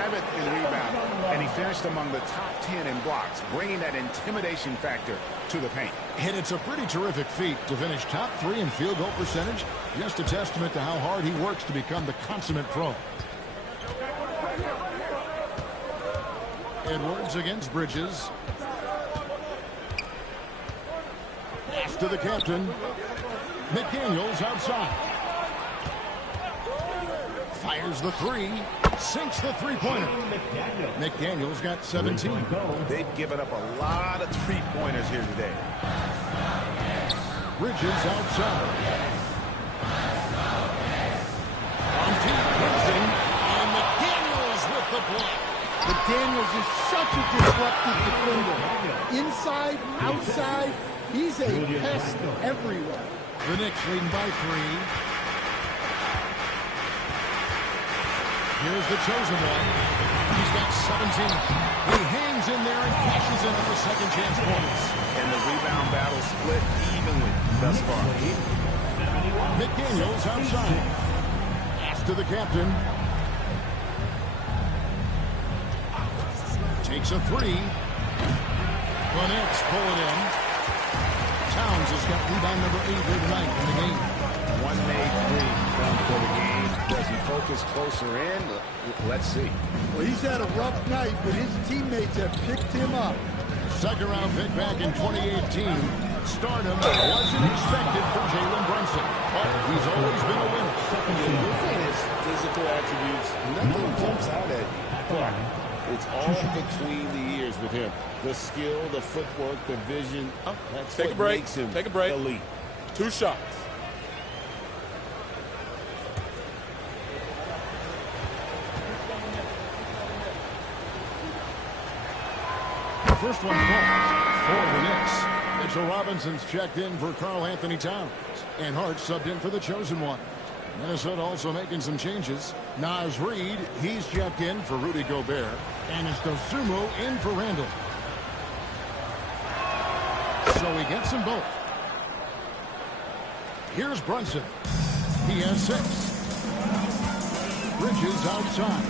7th in rebound, and he finished among the top 10 in blocks, bringing that intimidation factor to the paint. And it's a pretty terrific feat to finish top 3 in field goal percentage. Just a testament to how hard he works to become the consummate pro. Edwards against Bridges. Pass to the captain. McDaniels outside. Fires the 3. Sinks the three-pointer. McDaniels got 17. They've given up a lot of three-pointers here today. Bridges outside. On deep, Wilson, and McDaniels with the block. McDaniels is such a disruptive defender. Inside, outside, he's a pest everywhere. The Knicks leading by 3. Here's the chosen one. He's got 17. He hangs in there and cashes in on the second chance points. And the rebound battle split evenly thus far. McDaniels outside. Pass to the captain. Takes a 3. The Knicks pull it in. Towns has got rebound number 8 here tonight in the game. One made 3 for the game. Does he focus closer in? Let's see. Well, he's had a rough night, but his teammates have picked him up. Second round pick back in 2018. Stardom wasn't expected for Jalen Brunson, but he's always been a winner. Look at his physical attributes. Nothing jumps out at you. It's all between the ears with him. The skill, the footwork, the vision. That's Take what a break. makes him Take a break. elite. 2 shots. The first one falls for the Knicks. Mitchell Robinson's checked in for Karl Anthony Towns. And Hart subbed in for the chosen one. Minnesota also making some changes. Naz Reid, he's checked in for Rudy Gobert. And it's Dosunmu in for Randall. So he gets them both. Here's Brunson. He has 6. Bridges outside.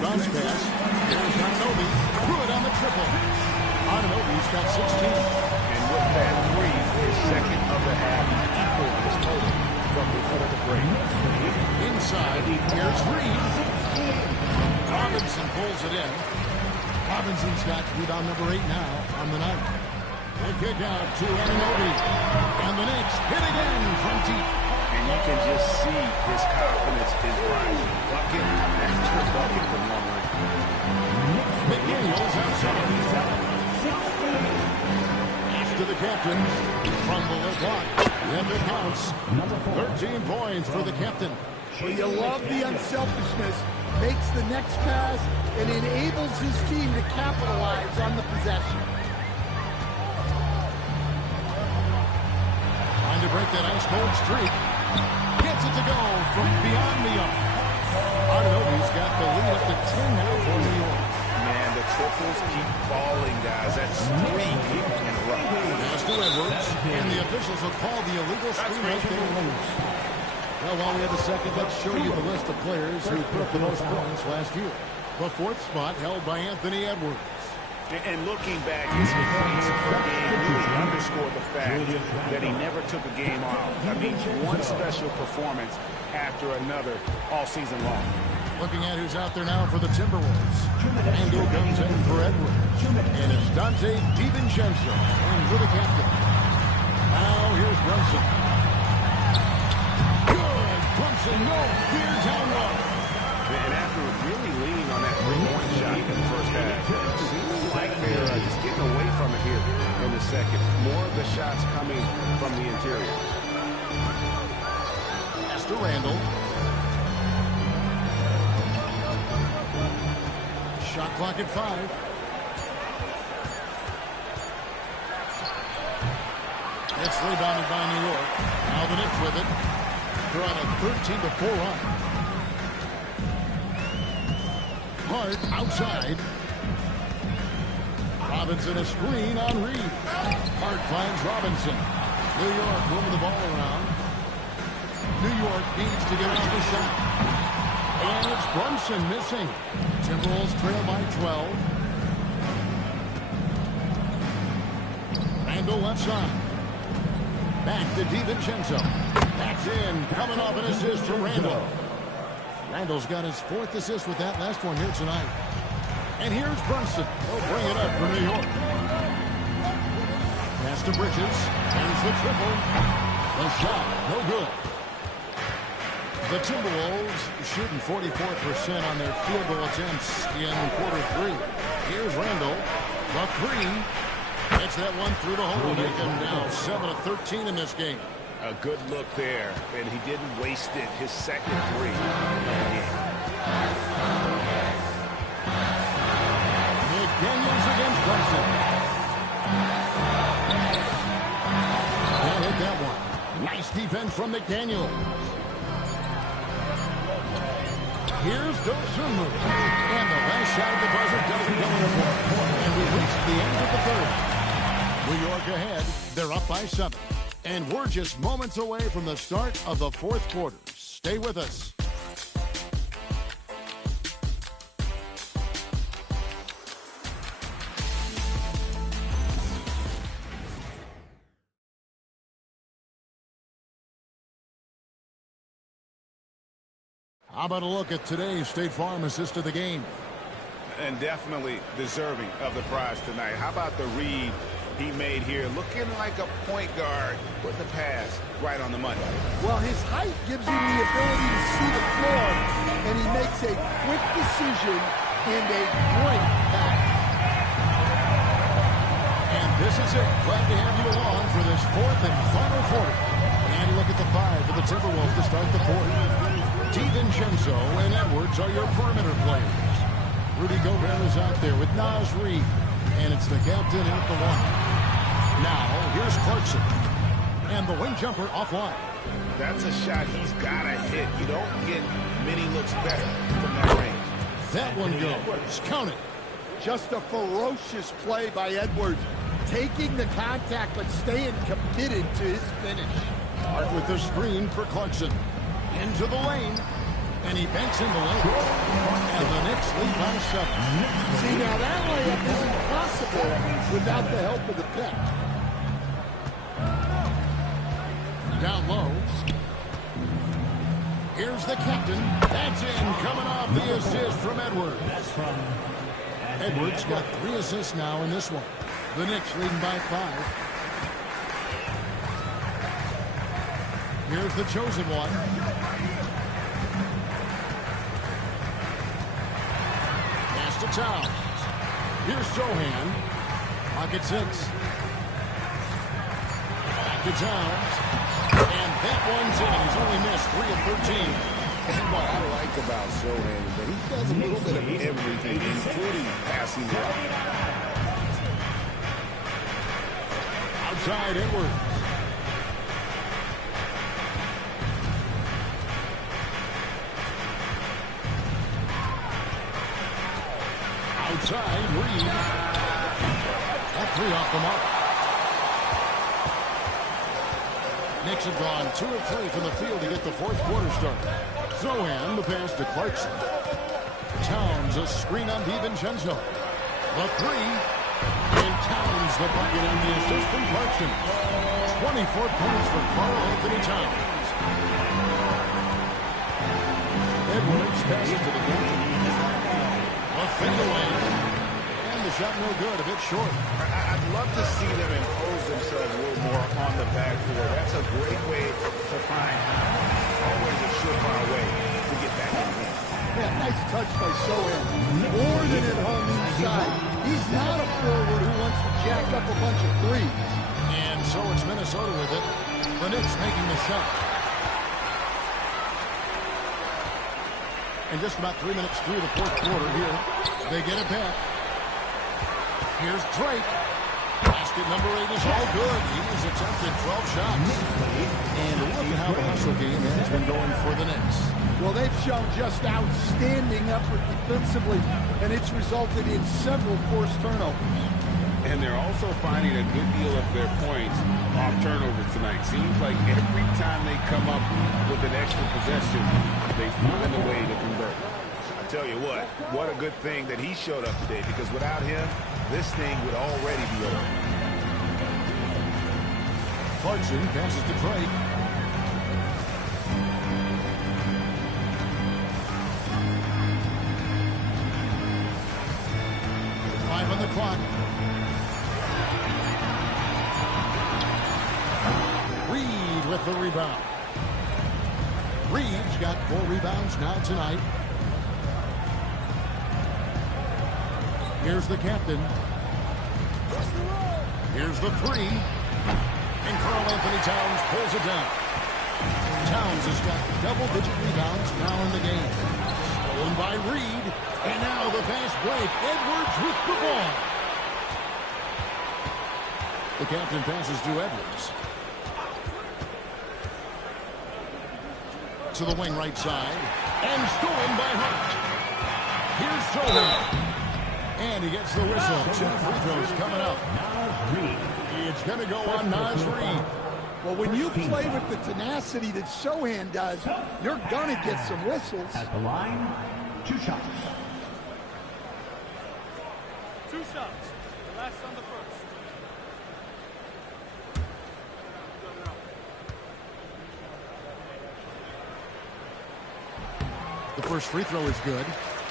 Bounce pass. Here's Anunoby. Good on the triple. Anunoby's got 16. And with that 3, his second of the half equal his total from before the break. Inside, here's Reid. Robinson pulls it in. Robinson's got rebound number 8 now on the night. The kick out to Anunoby. And the Knicks hit again from deep. And you can just see his confidence is rising. Bucket after bucket from long range. McDaniels outside. Pass to the captain. From the block. And it counts. 13 points for the captain. Well, you love the unselfishness. Makes the next pass and enables his team to capitalize on the possession. Trying to break that ice-cold streak. Gets it to go from beyond the arc. Anunoby's got the lead up to 10 now for New York. Man, the triples keep falling, guys. That's 3 in a row. Pass to Edwards, and the officials have called the illegal screen right there. Well, while we have a second, let's show you the list of players who put up the most points last year. The 4th spot held by Anthony Edwards. And looking back, his points per game really underscored the fact that he never took a game off. I mean, one special performance after another all season long. Looking at who's out there now for the Timberwolves. Randall comes in for Edwards. And it's Dante DiVincenzo in for the captain. Now here's Brunson. Good. Brunson, no fear down low. And after really leaning on that 3-point shot in the first half, it seems like they're just getting away from it here in the second. More of the shots coming from the interior. Pass to Randall. Shot clock at 5. It's rebounded by New York. Now the Knicks with it. They're on a 13-4 run. Hart outside. Robinson a screen on Reid. Hart finds Robinson. New York moving the ball around. New York Edwards needs to get off the shot. And it's Brunson missing. Timberwolves trail by 12. Randle left side. Back to DiVincenzo. That's in. Coming off an assist from Randle. Randle's got his 4th assist with that last one here tonight. And here's Brunson. He'll bring it up for New York. Pass to Bridges. And the triple. The shot. No good. The Timberwolves shooting 44% on their field goal attempts in quarter 3. Here's Randle. The 3. Gets that one through the hole. Make him now 7 of 13 in this game. A good look there, and he didn't waste it. His second 3. McDaniels against Brunson. Can't hit that one. Nice defense from McDaniels. Here's Dosunmu. And the last shot at the buzzer doesn't go in. And we've reached the end of the 3rd. New York ahead. They're up by 7. And we're just moments away from the start of the 4th quarter. Stay with us. How about a look at today's State Farm assist of the game? And definitely deserving of the prize tonight. How about the read he made here, looking like a point guard, putting the pass right on the money. Well, his height gives him the ability to see the floor, and he makes a quick decision and a great pass. And this is it. Glad to have you along for this 4th and final quarter. And look at the 5 for the Timberwolves to start the 4th. DiVincenzo and Edwards are your perimeter players. Rudy Gobert is out there with Naz Reid. And it's the captain in at the 1. Now, here's Clarkson. And the wing jumper offline. That's a shot he's got to hit. You don't get many looks better from that range. That one goes. Count it. Just a ferocious play by Edwards. Taking the contact, but staying committed to his finish. Hart with the screen for Clarkson. Into the lane. And he banks in the lane. And the Knicks lead by 7. See, now that layup isn't possible without the help of the pick. Down low. Here's the captain. That's in. Coming off the assist from Edwards. Edwards got 3 assists now in this one. The Knicks leading by 5. Here's the chosen one. Pass to Towns. Here's Sohan. Pocket 6. Back to Towns. And that one's in. He's only missed 3 of 13. And what I like about Sohan is that he does a little bit of everything, including passing the ball. Outside Edwards. Outside Reid. That 3 off the mark. Knicks have gone 2 of 3 from the field to get the 4th quarter started. Sohan, the pass to Clarkson. Towns, a screen on DiVincenzo. The 3. And Towns, the bucket on the assist from Clarkson. 24 points for Karl-Anthony Towns. Edwards passes to the captain. A fadeaway. And the shot no good, a bit short. I'd love to see them impose themselves a little more on the backboard. That's a great way to find always a surefire way to get back in the game. Yeah, nice touch by Sohan. More than at home inside. He's not a forward who wants to jack up a bunch of threes. And so it's Minnesota with it. The Knicks making the shot. And just about 3 minutes through the 4th quarter here. They get it back. Here's Drake. Basket number 8 is all good. He's attempted 12 shots. And look at how the hustle game has been going for the Knicks. Well, they've shown just outstanding effort defensively, and it's resulted in several forced turnovers. And they're also finding a good deal of their points off turnovers tonight. Seems like every time they come up with an extra possession, they find a way to convert. I tell you what a good thing that he showed up today, because without him, this thing would already be over. Clarkson passes to Drake. Five on the clock. Reed with the rebound. Reed's got 4 rebounds now tonight. Here's the captain. Here's the 3. And Karl-Anthony Towns pulls it down. Towns has got double-digit rebounds now in the game. Stolen by Reed. And now the fast break. Edwards with the ball. The captain passes to Edwards. To the wing right side. And stolen by Hart. Here's Sohan. And he gets the whistle. 2 free throws coming up. It's going to go on Naz Reid. Well, when you play with the tenacity that Sohan does, you're going to get some whistles. At the line, 2 shots. 2 shots. The last on the first. The first free throw is good.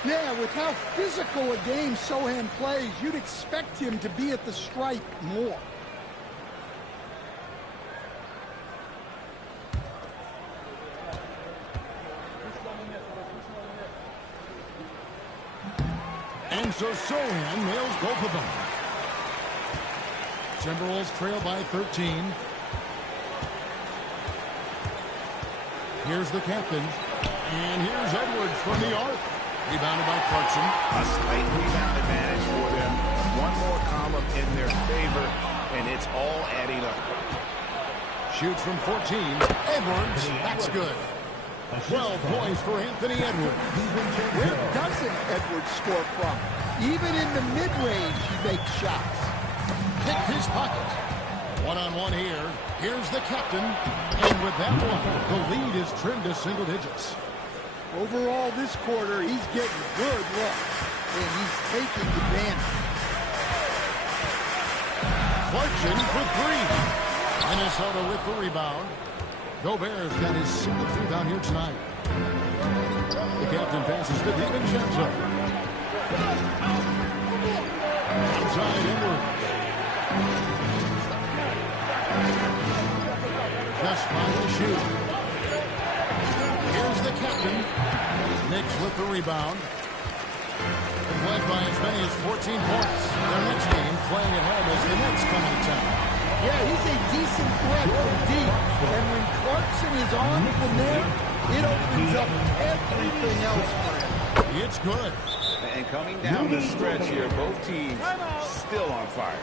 Yeah, with how physical a game Sohan plays, you'd expect him to be at the stripe more. And so Sohan nails both of them. Timberwolves trail by 13. Here's the captain. And here's Edwards from the arc. Rebounded by Clarkson. A slight rebound advantage for them. One more column in their favor, and it's all adding up. Shoots from 14. Edwards. That's good. 12 points for Anthony Edwards. Where doesn't Edwards score from? Even in the mid-range, he makes shots. Picked his pocket. One-on-one here. Here's the captain. And with that one, the lead is trimmed to single digits. Overall, this quarter, he's getting good looks, and he's taking advantage. Clarkson for 3. Minnesota with the rebound. Gobert's got his 7th rebound here tonight. The captain passes to DiVincenzo. Outside Edwards. Just fine to shoot. Here's the captain. Knicks with the rebound. They've led by as many as 14 points. Their next game playing at home as the Nets come to town. Yeah, he's a decent threat from deep. And when Clarkson is on from there, it opens up everything else for him. It's good. And coming down the stretch here, both teams still on fire.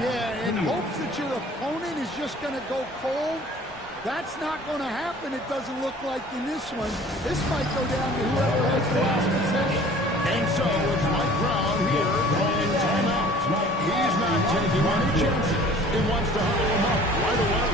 Yeah, in hopes that your opponent is just going to go cold. That's not going to happen, it doesn't look like in this one. This might go down to whoever has the last possession. And so it's Mike Brown here calling timeout. He's not taking any chances. He wants to huddle him up right away.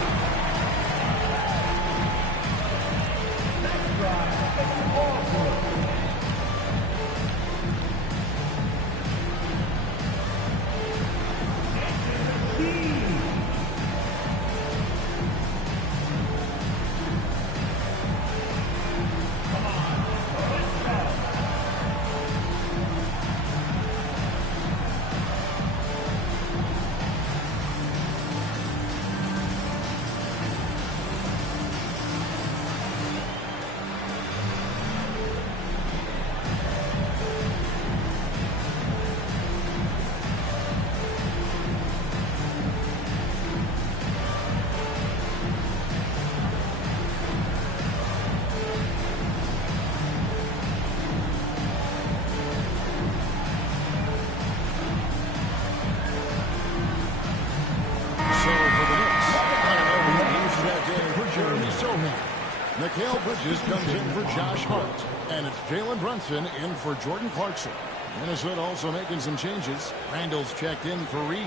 Mikal Bridges comes in for Josh Hart. And it's Jalen Brunson in for Jordan Clarkson. Minnesota also making some changes. Randall's checked in for Reed.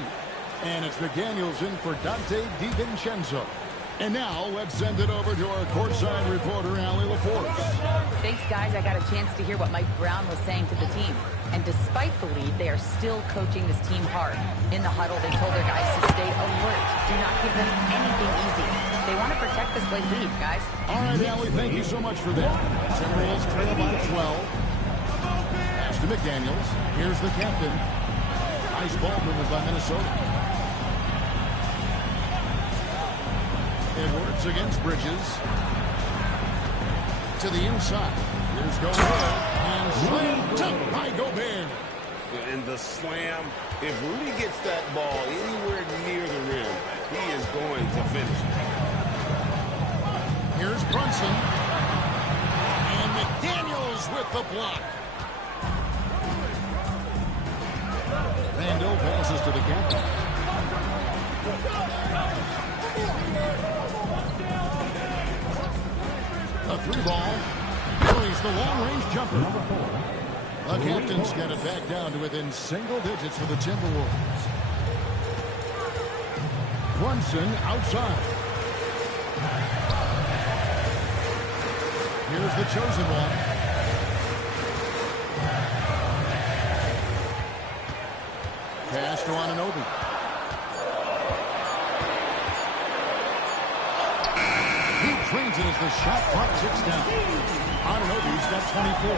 And it's McDaniels in for Dante DiVincenzo. And now let's send it over to our courtside reporter, Allie LaForce. Thanks, guys. I got a chance to hear what Mike Brown was saying to the team. And despite the lead, they are still coaching this team hard. In the huddle, they told their guys to stay alert. Do not give them anything easy. They want to protect this late lead, guys. All right, Allie, thank you so much for that. Timberwolves trail by 12. Pass to McDaniels. Here's the captain. Nice ball movement by Minnesota. Edwards against Bridges. To the inside. Here's Gobert. And slammed up by Gobert. And the slam, if Rudy gets that ball anywhere near the rim, he is going to finish it. Here's Brunson. And McDaniels with the block. Randall passes to the captain. A three ball. Carries the long-range jumper. The captain's got it back down to within single digits for the Timberwolves. Brunson outside. Here's the chosen one. Pass to Anunoby. Trains it as the shot clock ticks down. Anunoby's got 24.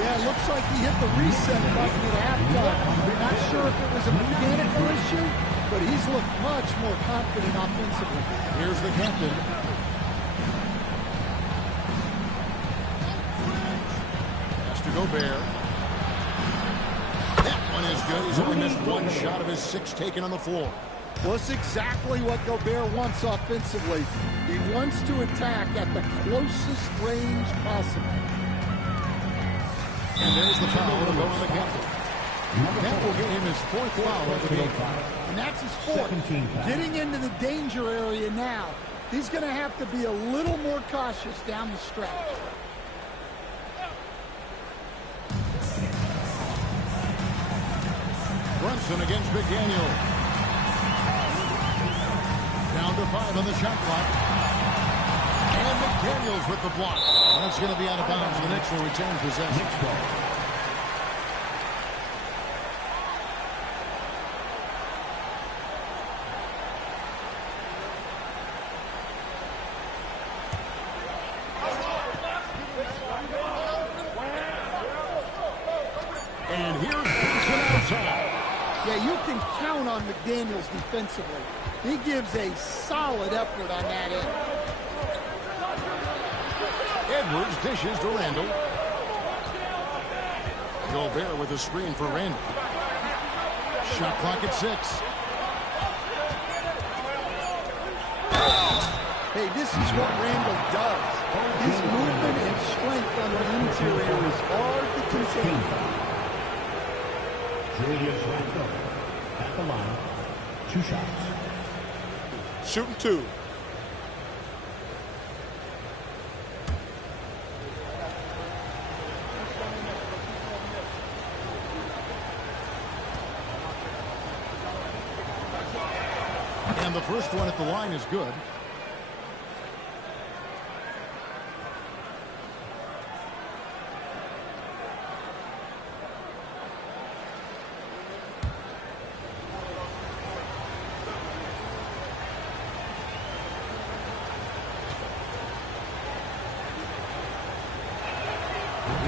Yeah, it looks like he hit the reset button at halftime. Not sure if it was a mechanical issue, but he's looked much more confident offensively. Here's the captain. Has to Gobert. That one is good. He's only missed one shot of his 6 taken on the floor. Well, it's exactly what Gobert wants offensively. He wants to attack at the closest range possible. And there's the foul to go on the captain. That will get him his 4th foul of the game. And that's his 4th. Getting into the danger area now. He's going to have to be a little more cautious down the stretch. Brunson against McDaniel. Down to 5 on the shot clock. And McDaniels with the block. That's going to be out of bounds. The Knicks will return possession. And here's Brunson outside. Yeah, you can count on McDaniels defensively. He gives a solid effort on that end. Edwards dishes to Randall. Gobert with a screen for Randall. Shot clock at 6. Hey, this is what Randall does. His movement and strength on the interior is hard to contain. Julius Randle at the line. 2 shots. Shooting 2. And the first one at the line is good.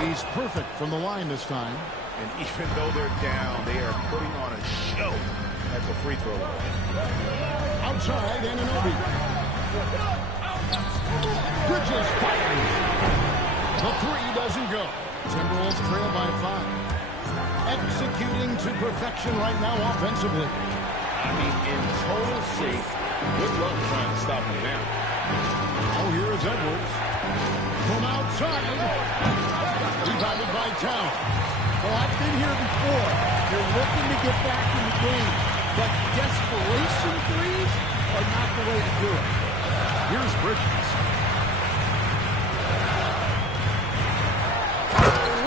He's perfect from the line this time. And even though they're down, they are putting on a show at the free throw line. Outside, Anunoby. Bridges fires. The 3 doesn't go. Timberwolves trail by 5. Executing to perfection right now offensively. I mean, in total shape. Good luck trying to stop him now. Oh, here is Edwards. From outside. Rebounded by Town. Well, I've been here before. They're looking to get back in the game, but desperation threes are not the way to do it. Here's Bridges.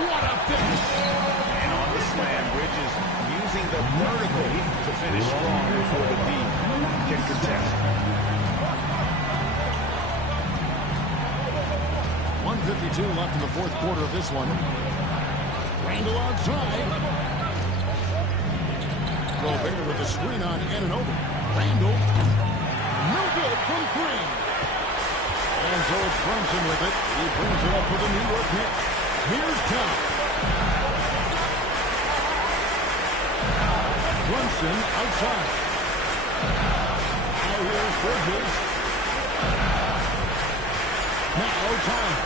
What a finish. And on the slam, Bridges using the vertical to finish strong before the D can contest. 1:52 left in the fourth quarter of this one. Randle outside. Gobert with a screen on Anunoby. Randle. No good from three. And so it's Brunson with it. He brings it up for the New York Knicks. Here's Tom. Brunson outside. Now here's Bridges. Now time.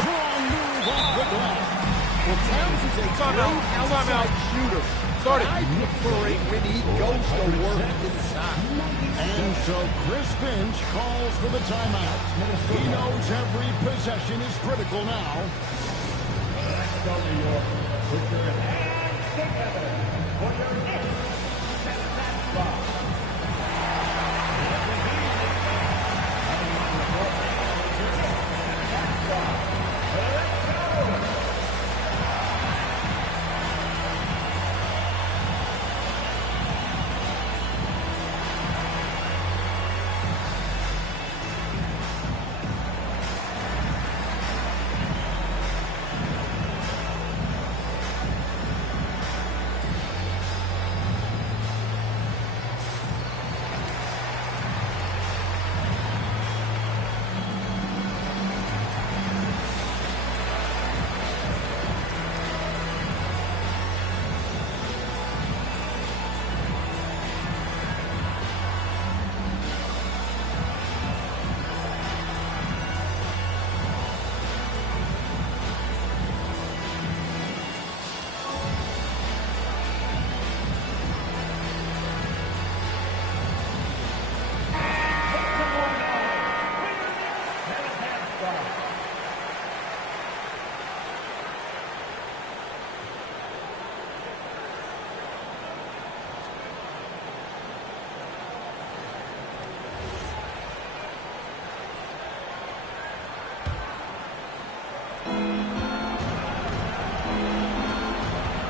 Strong move off the glass. Well, Towns is a great outside shooter. I prefer it when he goes to work inside. And so Chris Finch calls for the timeout. He knows every possession is critical now. Let's go, New York. Put your hands together for your next set spot.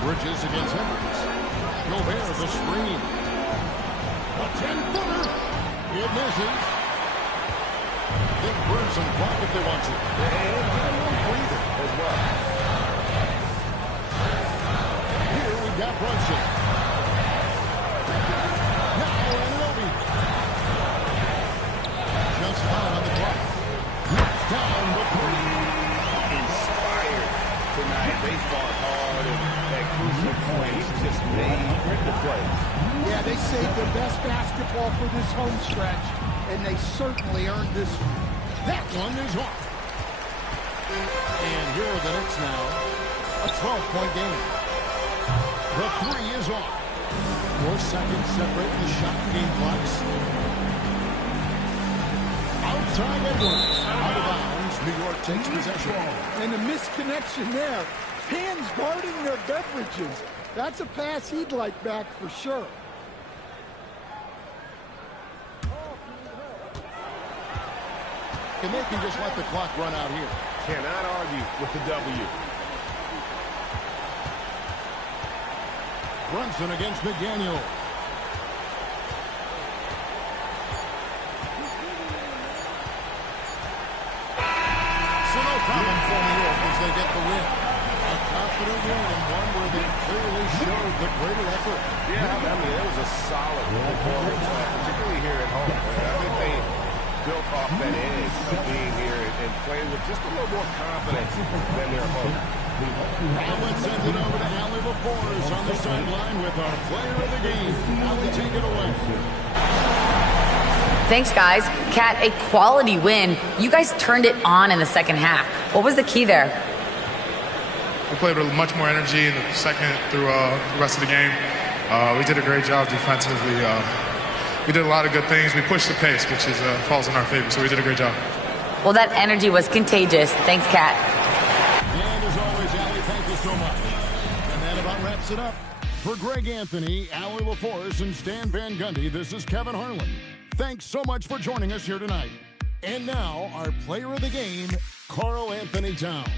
Bridges against Hendricks. Gobert the screen. A 10-footer. It misses. They burn some clock if they want to. And get a little breather as well. Here we got Brunson. Now Anunoby. Just 5 on the clock. Knocks down the three. Inspired tonight. They fought hard and at crucial points just made the play. Yeah, they saved their best basketball for this home stretch, and they certainly earned this one. That one is off. And here are the Knicks now. A 12-point game. The three is off. 4 seconds separating the shot and game clocks. Outside Edwards. Out of bounds. New York takes possession. And the misconnection there. Fans guarding their beverages. That's a pass he'd like back for sure. And they can just let the clock run out here. Cannot argue with the W. Brunson against McDaniel. So no problem for New York as they get the win. A confident win and one where they clearly showed the greater effort. Yeah, I mean, it was a solid performance, particularly here at home. I think they built off that edge of being here and playing with just a little more confidence than their opponent. Now let's send it over to Allie LaForce on the sideline with our player of the game. Allie, take it away. Thanks, guys. Kat, a quality win. You guys turned it on in the second half. What was the key there? We played with much more energy in the second through the rest of the game. We did a great job defensively. We did a lot of good things. We pushed the pace, which is falls in our favor, so we did a great job. Well, that energy was contagious. Thanks, Kat. And as always, Allie, thank you so much. And that about wraps it up. For Greg Anthony, Allie LaForce, and Stan Van Gundy, this is Kevin Harlan. Thanks so much for joining us here tonight. And now, our player of the game, Karl Anthony Towns.